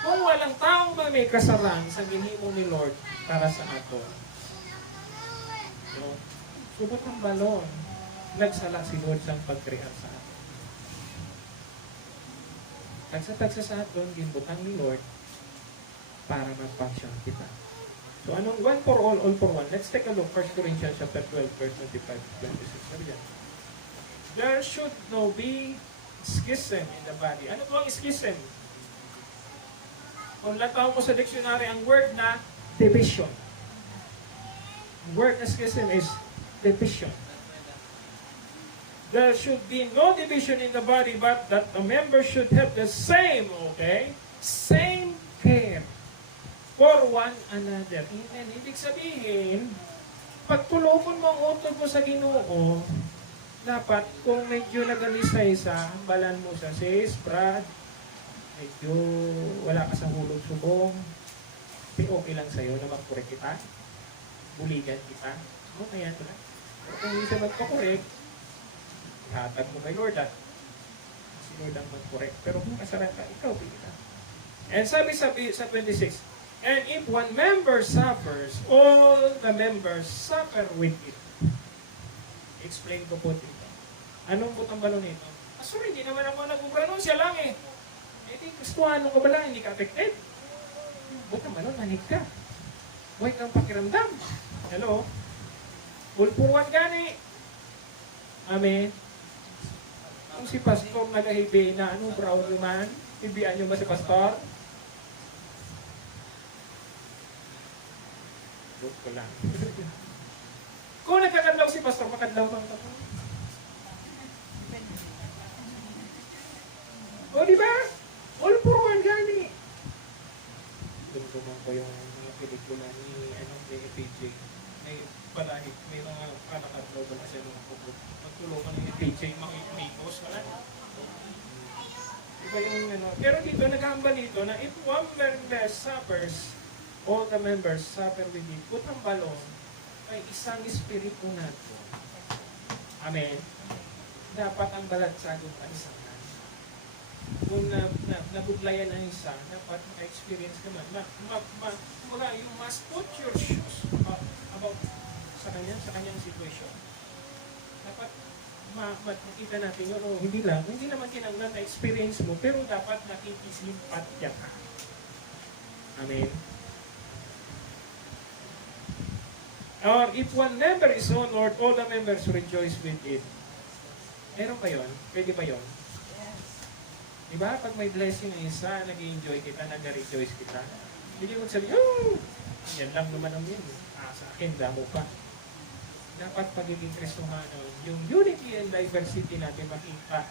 kung walang taong may kasarang sa ginhimo ni Lord para sa ato. So, subot ng balon, nagsala si Lord sa pag-create sa ato. Tagsa-tagsa sa aton, ginbutang ni Lord para mag-function kita. So, anong one for all for one? Let's take a look. 1 Corinthians chapter 12, verse 25-26. Sabi dyan. There should no be schism in the body. Ano po ang schism? Kung lataw mo sa dictionary ang word na division. Ang word na schism is division. There should be no division in the body, but that the members should have the same, okay? Same care for one another. And ibig sabihin, pag tulungan mo ang utod mo sa Ginoo, dapat kung medyo nagalisa-isa, balan mo sa sis, Brad, medyo wala ka sa hulog subong, okay lang sa'yo na magkorek kita, buligan kita, okay yan na. Pero kung hindi siya magpakorek, hatag mo kay Lord at si Lord ang magkorek. Pero kung kasaran ka, ikaw kita. And sabi sa 26, and if one member suffers, all the members suffer with it. Explain ko po dito. Anong butang balon nito? Sorry, hindi naman ako nag-ubranon, siya lang eh. Eh di, gustuhan ka ba lang, hindi ka affected? Butang balon, manig ka. Huwag kang pakiramdam. Hello? Pulpuan gani. Amen. Kung si pastor nagahibi na ano, brown naman, hibian nyo ba si pastor? Look ko lang. Kung nagkakadlaw si pastor, makadlaw bang ito? O, di ba? All for one gani. Dumduman ko yung mga pelikula ni PJ. May palahit, may mga kanakadlaw ba na siya nung kubot. Magtulungan ni PJ, makikos, wala. Diba yung ano? Pero dito, naghahamba dito na if one member suffers, all the members suffer with it. Putang balon, ay isang espiritu nato. Amen. Dapat ang balansado ang isang nan. Kung nabuglayan ang isa, dapat ma-experience ka man. Wala yung must put your shoes about sa kanyang situation. Dapat makita natin yun. O, hindi naman kinanglan na experience mo, pero dapat nakikisimpatya ka. Amen. Or if one member is honored, all the members rejoice with it. Meron ba yun? Pwede ba yun? Diba? Pag may blessing ang isa, nag-enjoy kita, nag-rejoice kita. Hindi mo sabi, oh! Yan lang naman ang yun. Sa akin, damo pa. Dapat pagiging Kristohano, yung unity and diversity natin makita.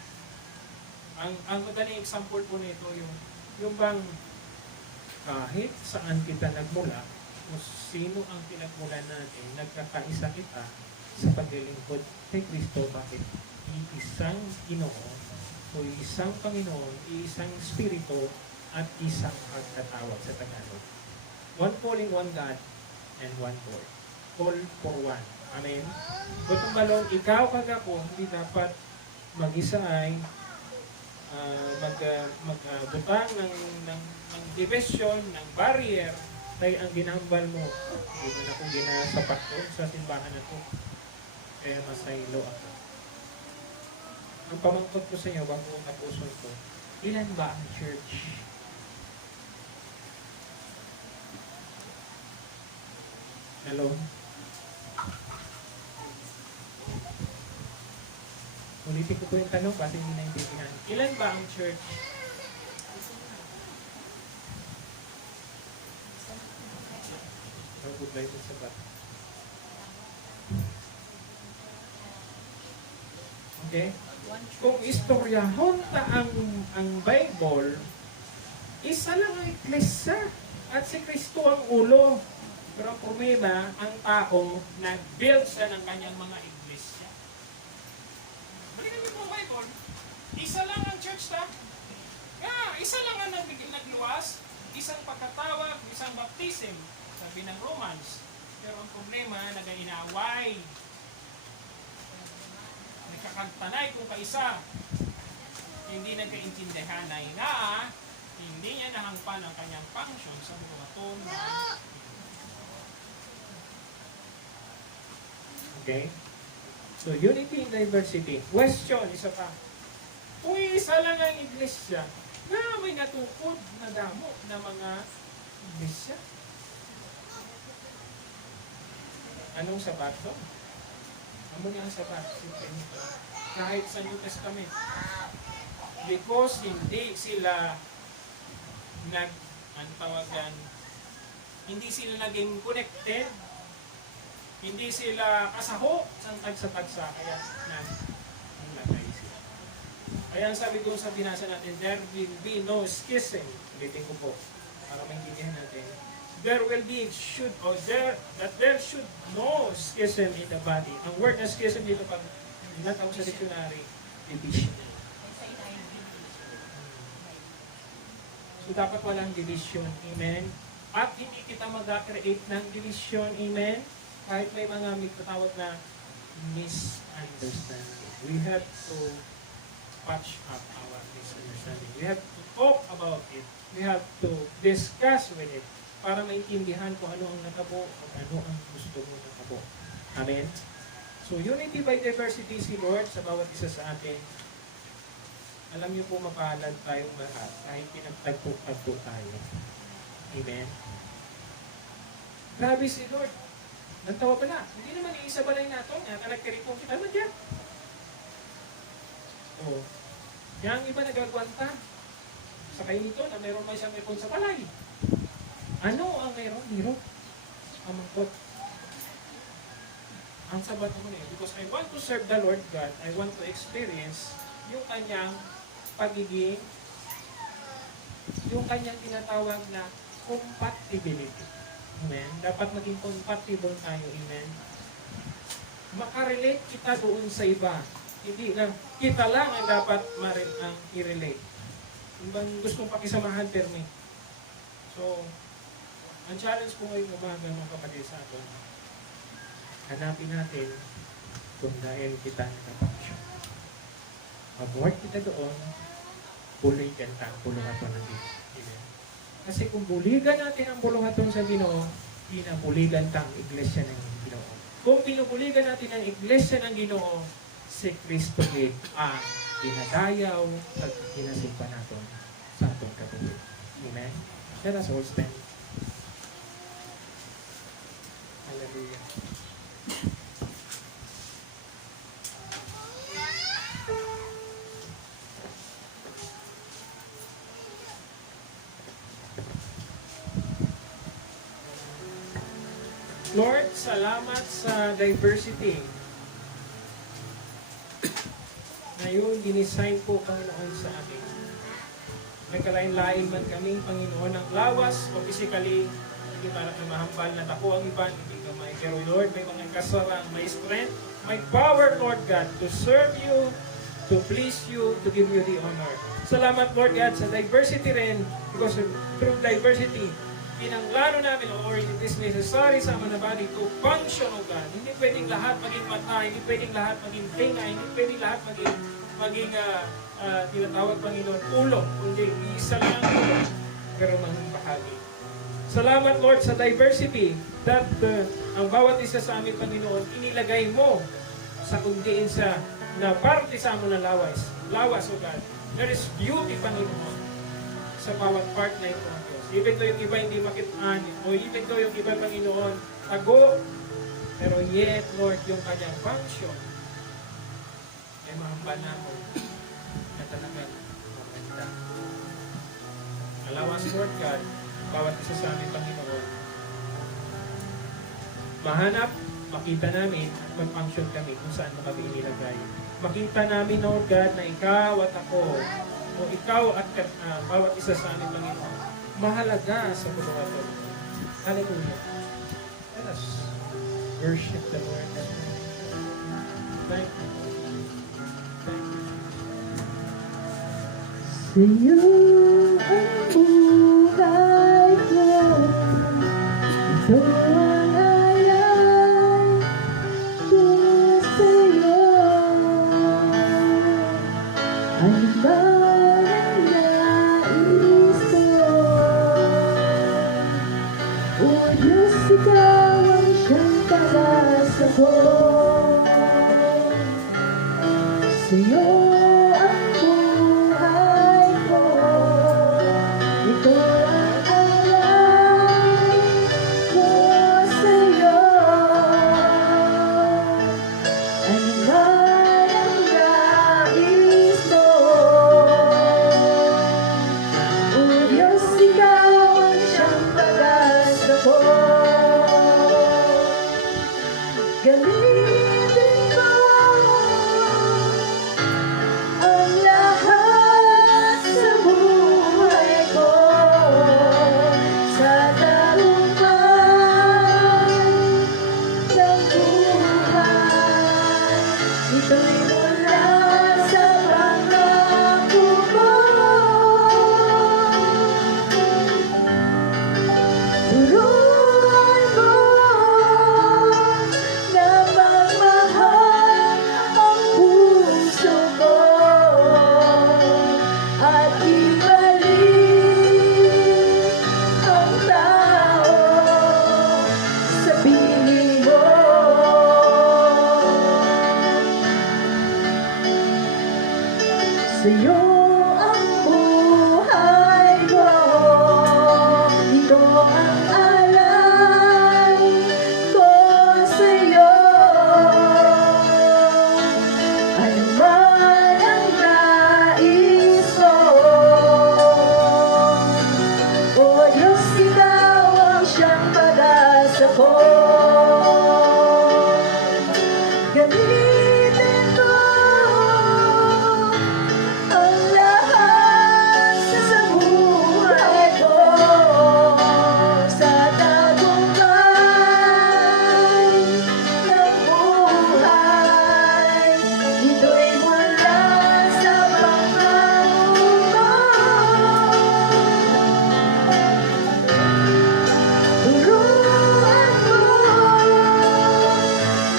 Ang madaling example po nito, yung bang kahit saan kita nagmula, kung sino ang pinagmulan natin, nagkakaisa kita sa paglilingkod kay Kristo. Bakit? Isang Ginoo, o isang Panginoon, isang Espiritu, at isang pagkatawag sa Tagalog. One calling, one God, and one Lord. All for one. Amen? Kung balon, ikaw kagako, hindi dapat mag-isa ay magbutang ng division, ng barrier, ay ang ginambal mo. Hindi mo na kung ginasapat ko sa simbahan na to. Kaya masaylo ako. Ang pamangkot ko sa inyo, bago tapuson ko, ilan ba ang church? Hello? Ulitin ko po yung tanong kasi hindi naintindihan. Ilan ba ang church? Ang good life sa sabat. Okay? Kung istoryahon ta ang Bible, isa lang ang iglesia at si Kristo ang ulo. Pero ang problema, ang tao nag-build siya ng kanyang mga iglesia. Balikan niyo po ang Bible. Isa lang ang church ta. Isa lang ang nagluwas. Isang pagkatawag, isang baptism. Sabi ng Romans. Pero ang problema, nag-inaway. Nagkakagtanay kung kaisa. Hindi nagkaintindihan na hindi niya nahangpan ang kanyang function sa buhaton. Okay? So, unity in diversity. Question, isa pa. Kung isa lang ang iglesia, na may natukod na damo na mga iglesia. Anong sabat to? Ano nga ang sabat? Kahit sa New Testament. Because hindi sila hindi sila naging connected, hindi sila kasaho sa tagsa-tagsa, kaya nilagay sila. Kaya ang sabi ko sa binasa natin, there will be no schism. Ulitin ko po, para maintindihan natin. There should no schism in the body. Ang word na schism dito, pag natawag sa dictionary, division. So, dapat walang division. Amen? At hindi kita mag-create ng division. Amen? Kahit may mga magtatawag na misunderstanding. We have to patch up our misunderstanding. We have to talk about it. We have to discuss with it para maintindihan kung ano ang natabo o ano ang gusto mo natabo. Amen? So, unity by diversity si Lord sa bawat isa sa atin. Alam niyo po, mapalad tayong lahat kahit pinagtagpo-tagpo tayo. Amen? Grabe si Lord. Nantawa pala. Hindi naman iisa balay nato. Nagkaripong kita naman dyan. O, yung iba nagagwanta. Sa kayo nito na mayroon may siyang ipon sa balay. Ano ang mayroon? Mayroon. Ang mangkot. Ang sabat mo na because I want to serve the Lord God. I want to experience yung kanyang pagiging, yung kanyang tinatawag na compatibility. Amen? Dapat maging compatible tayo. Amen? Makarelate kita doon sa iba. Hindi na kita lang ang dapat ang i-relate. Ibang gusto mong pakisamahan, permi. So, ang challenge ko ngayong umaga, mga kapatid sa atin, hanapin natin kung dahil kita nakapaksyon. Mag-work kita doon, buligan ka, buluhaton ng Diyos. Amen. Kasi kung buligan natin ang buluhaton sa Ginoo, pinabuligan ka ang iglesia ng Ginoo. Kung pinubuligan natin ang iglesia ng Ginoo, si Kristo ang dinadayaw at hinasimpa natin sa atong katuloy. Amen? Let us all stand. Hallelujah. Lord, salamat sa diversity na yun dinisign po, Panginoon, sa atin. May kalain-lain man kami, Panginoon, ng lawas o physically, hindi para na mahambal na tako ang iba, hindi kamay. Pero Lord, may mga kasarang, may strength, may power, Lord God, to serve you, to please you, to give you the honor. Salamat, Lord God, sa diversity rin, because through diversity, pinanglano namin, or it is necessary sa mga body to function, O God. Hindi pwedeng lahat maging mata, hindi pwedeng lahat maging tinga, hindi pwedeng lahat maging tinatawag, Panginoon, ulo, kundi isa lang ang ulo, pero maging bahagi. Salamat, Lord, sa diversity that ang bawat isa sa amin, Panginoon, inilagay mo sa kundiin sa na parte sa amon na lawas, O God. There is beauty, Panginoon, sa bawat part na ito. Even though yung iba hindi makitaan, o even though yung iba, Panginoon, tago, pero yet, Lord, yung kanyang function ay mahambal na ako na talagang maganda. Alawas, Lord God, bawat isa sa amin, Panginoon, mahanap makita namin at mag-function kami kung saan mo kami inilagay. Makita namin, Lord God, na ikaw at ako, o ikaw at bawat isa sa amin, Panginoon, mahalaga sa mundo na ito. Hallelujah. Let us worship the Lord. Thank you. Thank you. Sa'yo ang buhay ko, ito ang alay ko sa'yo. Ano ba ang nais ko? O Diyos, ikaw ang siyang pag-asa ko. Sa'yo ang buhay ko, ito ang alay ko sa'yo. Ano man ang nais mo, O Diyos, ikaw ang siyang pag-asa ko. Gamitin mo ang lahat sa buhay ko, sa tagumpay ng buhay. Ito'y mula sa pangako mo. Turuan mo na magmahal ang puso ko at ibalik ang tao sa piling mo. Sa'yo ang buhay ko, ito ang alay ko sa'yo. Ano man ang nais mo, O Diyos, ikaw ang siyang pag-asa ko. Gamitin mo ang lahat sa buhay ko, sa tagumpay ng buhay. Ito'y mula sa pangako mo. Turuan mo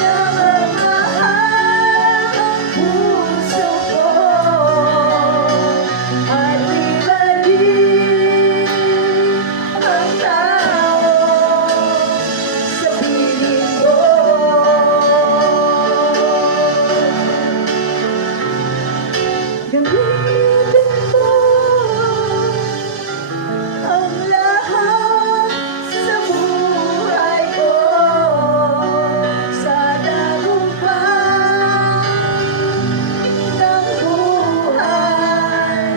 na magmahal ang puso ko at ibalik ang tao sa piling mo. Gamitin mo ang lahat sa buhay ko, sa tagumpay ng buhay.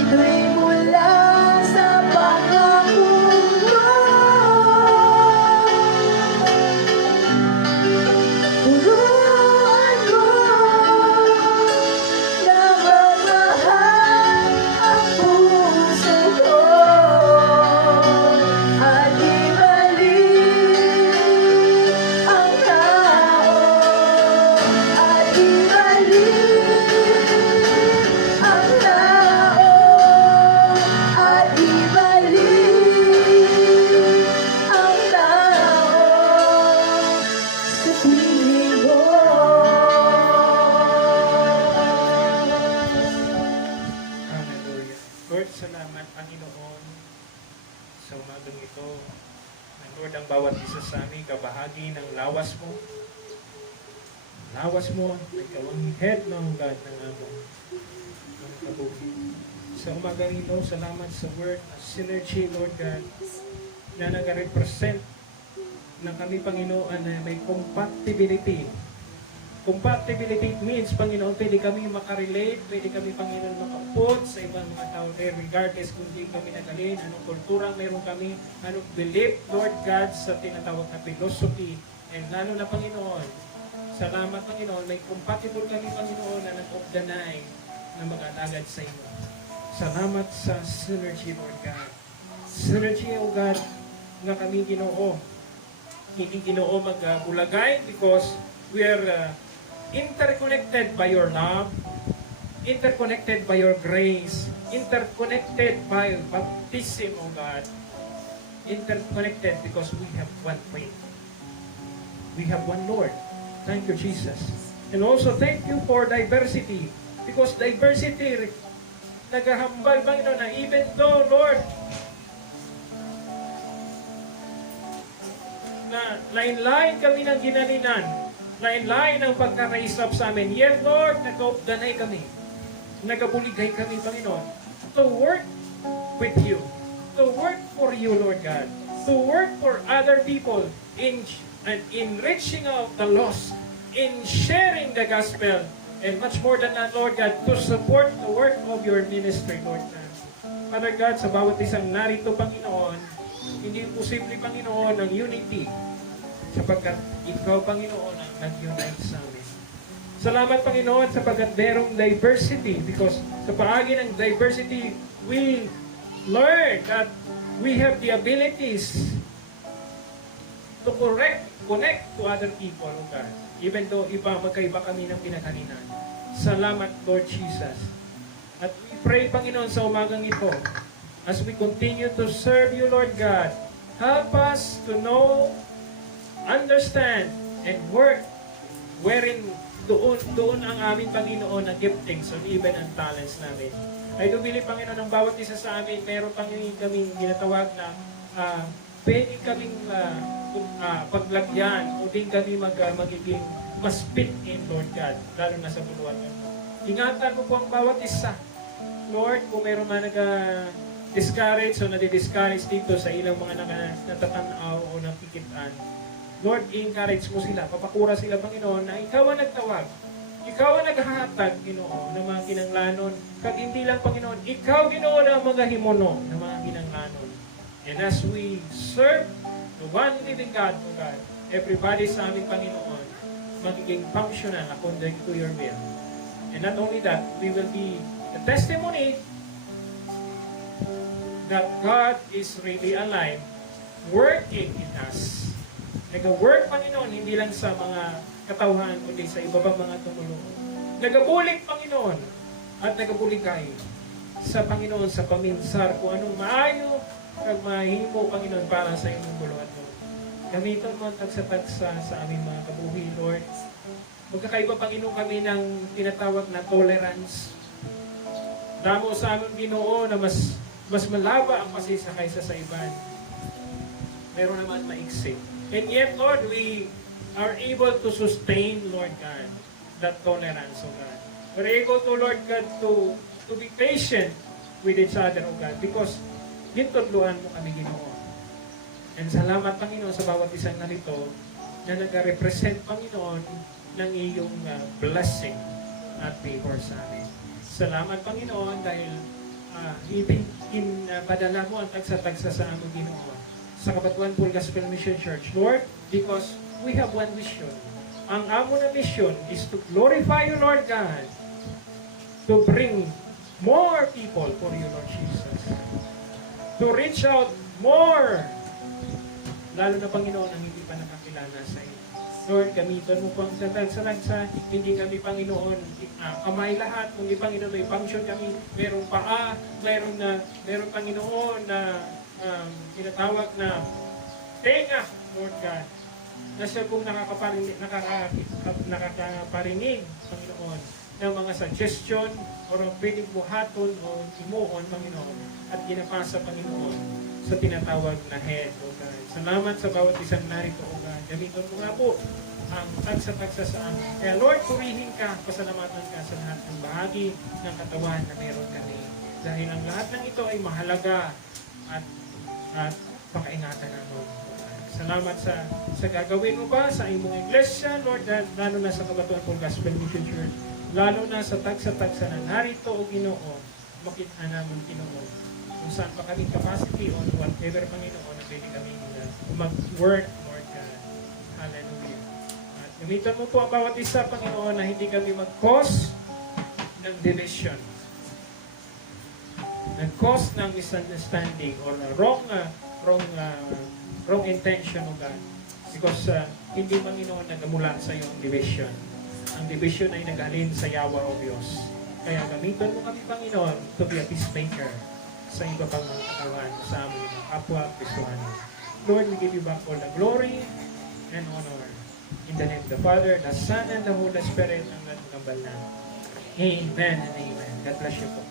Ito'y mula sa pangako mo. Turuan mo na magmahal ang puso ko at ibalik ang tao, at ibalik ang tao, at ibalik ang tao sa piling mo. Hallelujah. Lord, salamat, Panginoon, sa umagang ito. Na Lord, ang bawat isa sa amin, kabahagi ng lawas mo. Lawas mo, ikaw ang head ng God ng among ng kabuhi. Sa umagang ito, salamat sa word na synergy, Lord God, na nag-represent na kami, Panginoon, na may compatibility. Compatibility means, Panginoon, pwede kami makarelate, pwede kami, Panginoon, makaput sa ibang mga tao, regardless kung di kami nagalin, anong kulturang meron kami, anong belief, Lord God, sa tinatawag na philosophy And lalo na, Panginoon, salamat, Panginoon, may compatible kami, Panginoon, na nag-obdanay na mag-alagad sa inyo. Salamat sa synergy, Lord God. Synergy, O God, nga kami Ginoo. Hindi Ginoo mag-bulagay because we are interconnected by your love, interconnected by your grace, interconnected by baptism, O God. Interconnected because we have one faith. We have one Lord. Thank you, Jesus. And also, thank you for diversity. Because diversity, naghahambal, Panginoon, na even though, Lord, na lain-lain kami ng ginaninan, lain-lain ang pagka-raise up sa amin, yet, Lord, nag-obdanay kami, nagabuligay kami, Panginoon, to work with you, to work for you, Lord God, to work for other people in reaching out the lost, in sharing the gospel, and much more than that, Lord God, to support the work of your ministry, Lord God. Father God, sa bawat isang narito, Panginoon, hindi posible, Panginoon, ang unity sapagkat ikaw, Panginoon, ang nag-unite sa amin. Salamat, Panginoon, sapagkat merong diversity because sa paagi ng diversity, we learn that we have the abilities to connect to other people, oh God. Even though magkaiba kami ng pinakalinan. Salamat, Lord Jesus. At we pray, Panginoon, sa umagang ito, as we continue to serve you, Lord God, help us to know, understand, and work wherein doon ang aming Panginoon na giftings or even ang talents namin. I do believe, Panginoon, ang bawat isa sa amin, meron kaming ginatawag na pwede kaming paglagyan o din kami magiging mas fit in, Lord God, lalo na sa buluan. Ingatan mo po ang bawat isa. Lord, kung meron man discourage o nadi-discourage dito sa ilang mga natatanaw o nakikitaan, Lord, i-encourage mo sila, papakura sila, Panginoon, na ikaw ang nagtawag. Ikaw ang naghahatag, Ginoo, ng mga kinanglanon. Kag hindi lang, Panginoon, ikaw, Ginoo, ang mga himuno ng mga kinanglanon. And as we serve the one living God, O God, everybody sa aming Panginoon, magiging functional according to your will. And not only that, we will be a testimony that God is really alive, working in us. Nag-work, Panginoon, hindi lang sa mga katawhan, kundi sa iba pang mga tumulong. Nagabulig, Panginoon, at nagabuligay sa Panginoon, sa paminsar, kung anong maayo, kag mahimo, Panginoon, para sa inyong buluhan, Lord. Gamitan mo ang tagsa-tagsa sa aming mga kabuhi, Lord. Magkakaiba, Panginoon, kami ng tinatawag na tolerance. Damo sa aming Ginoo na mas malaba ang pasisa kaysa sa iban. Meron naman maiksi. And yet, Lord, we are able to sustain, Lord God, that tolerance, O God. We're able to, Lord God, to be patient with each other, O God, because gintudluan mo kami, Ginoo. And salamat, Panginoon, sa bawat isang narito na nag-represent, Panginoon, ng iyong blessing at favor sa amin. Salamat, Panginoon, dahil padala mo ang tagsa-tagsa sa aming Ginoo sa Kabatuan Full Gospel Mission Church. Lord, because we have one mission. Ang amo na mission is to glorify you, Lord God, to bring more people for you, Lord Jesus. To reach out more, lalo na, Panginoon, ang hindi pa nakakilala sa iyo. Lord, gamitan mo po ang sa hindi kami, Panginoon, kamay lahat, kundi, Panginoon, may function kami, merong paa, merong Panginoon na tinatawag na tenga, Lord God, na siya kung nakakaparinig, Panginoon, ng mga suggestion o pwedeng buhaton o imuon, Panginoon, at ginapasa, Panginoon, sa tinatawag na head, O God. Salamat sa bawat isang narito, O God. Gamiton mo nga po ang tagsa-tagsa sa amin. Kaya Lord, purihin ka, pasalamatan ka sa lahat ng bahagi ng katawan na meron kami. Dahil ang lahat ng ito ay mahalaga at pakaingatan namin. Salamat sa gagawin mo ba sa imong iglesia, Lord, lalo na sa Kabatuan Full Gospel Mission Church, lalo na sa tagsa-tagsa na narito o Ginoo, makita namin, Ginoo, kung saan pa kami capacity on whatever, Panginoon, na pwede kami mag-work, Lord God. Hallelujah. Gamitan mo po ang bawat isa, Panginoon, na hindi kami mag-cause ng division. Nag-cause ng misunderstanding or wrong intention, O God. Because hindi, Panginoon, nagamula sa iyo ang division. Ang division ay nagaling sa yawa o Diyos. Kaya gamitan mo kami, Panginoon, to be a peacemaker sa iba pang mga katawan sa aming mga kapwa Kristohano. Lord, we give you back all the glory and honor. In the name of the Father, the Son, and the Holy Spirit, ang nagkambal na. Amen and amen. God bless you po.